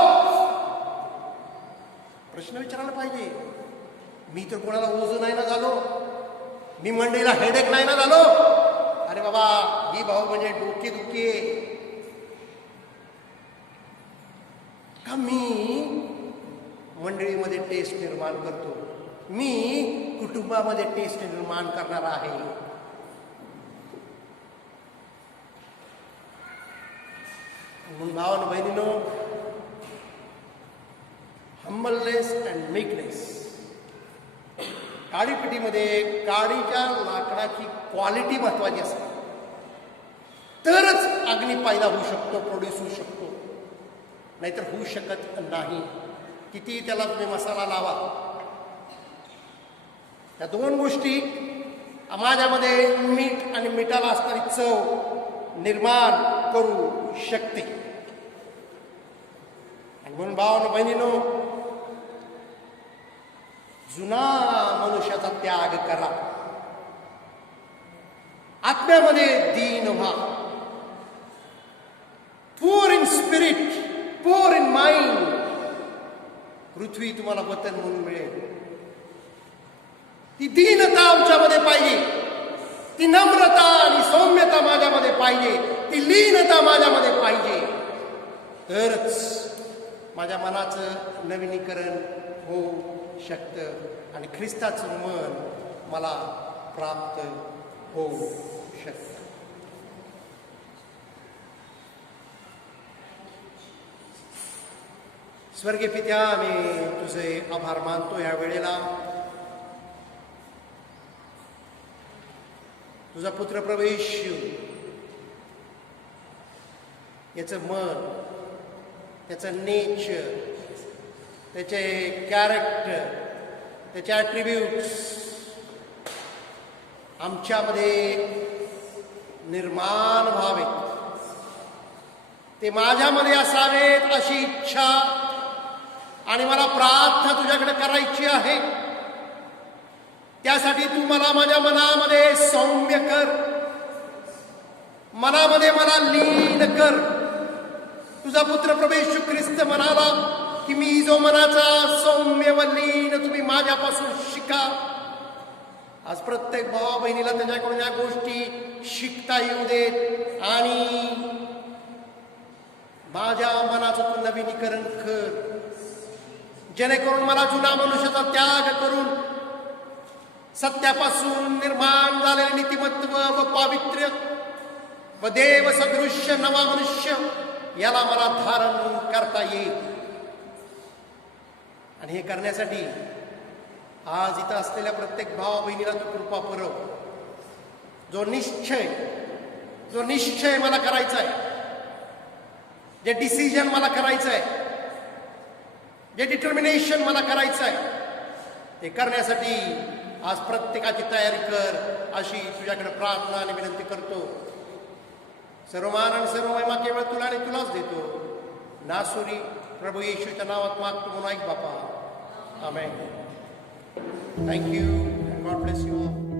प्रश्न विचारायला पाहिजे. मी तर कोणाला ओझ नाही ना झालो, मी मंडईला हेडेक नाही ना झालो. अरे बाबा, ही भाऊ म्हणजे डोकेदुखी आहे का? मी मंडळीमध्ये टेस्ट निर्माण करतो, मी कुटुंबामध्ये टेस्ट निर्माण करणार आहे. म्हणून भावानं बहिणीनो, हंबलनेस अँड मेकनेस. काडीपिटीमध्ये काडीच्या लाकडाची क्वालिटी महत्वाची असते, तरच अग्नी पैदा होऊ शकतो, प्रोड्यूस होऊ शकतो, नाहीतर होऊ शकत नाही. किती त्याला तुम्ही मसाला लावा. त्या 2 गोष्टी माझ्यामध्ये मीठ आणि मिठाला असणारी चव निर्माण करू शकते. आणि म्हणून भावानो बहिणीनो, जुना मनुष्याचा त्याग करा, आत्म्यामध्ये दीन व्हा. पूर इन स्पिरिट, पूर इन माइंड. पृथ्वी तुम्हाला वतन म्हणून मिळेल. ती दीनता आमच्यामध्ये पाहिजे, ती नम्रता आणि सौम्यता माझ्यामध्ये पाहिजे, ती लीनता माझ्यामध्ये पाहिजे. तरच माझ्या मनाचं नवीनीकरण होऊ शकतं आणि ख्रिस्ताचं मन मला प्राप्त होऊ शकतं. स्वर्गीय पित्या, आम्ही तुझे आभार मानतो या वेळेला. तुझा पुत्र प्रभू येशू याचं मन, त्याचं नेचर, त्याचे कॅरेक्टर, त्याचे ॲट्रिब्यूट्स आमच्यामध्ये निर्माण व्हावेत, ते माझ्यामध्ये असावेत अशी इच्छा आणि मला प्रार्थना तुझ्याकडे करायची आहे. त्यासाठी तू मला माझ्या मनामध्ये सौम्य कर, मनामध्ये मला लीन कर. तुझा पुत्र प्रभू येशू ख्रिस्त म्हणाला की मी जो मनाचा सौम्य व लीन तुम्ही माझ्यापासून शिका. आज प्रत्येक भावा बहिणीला त्याच्याकडून या गोष्टी शिकता येऊ देत आणि माझ्या मनाचं तू नवीनीकरण कर, जेणेकरून मला जुना मनुष्याचा त्याग करून सत्यापासून निर्माण झालेले नीतिमत्व व पावित्र्य व देव सदृश्य नवा मनुष्य याला मला धारण करता येईल. आणि हे करण्यासाठी आज इथं असलेल्या प्रत्येक भावा बहिणीला तू कृपा पुरव. जो निश्चय मला करायचा आहे, जे डिसिजन मला करायचं आहे, जे डिटर्मिनेशन मला करायचं आहे, ते करण्यासाठी आज प्रत्येकाची तयारी कर अशी तुझ्याकडे प्रार्थना आणि विनंती करतो. सर्वमान आणि सर्व महिमा केवळ तुला आणि तुलाच देतो. नासुरी प्रभू येशूच्या नावात मागतो म्हणून ऐक बापा. Amen. Thank you. God bless you all.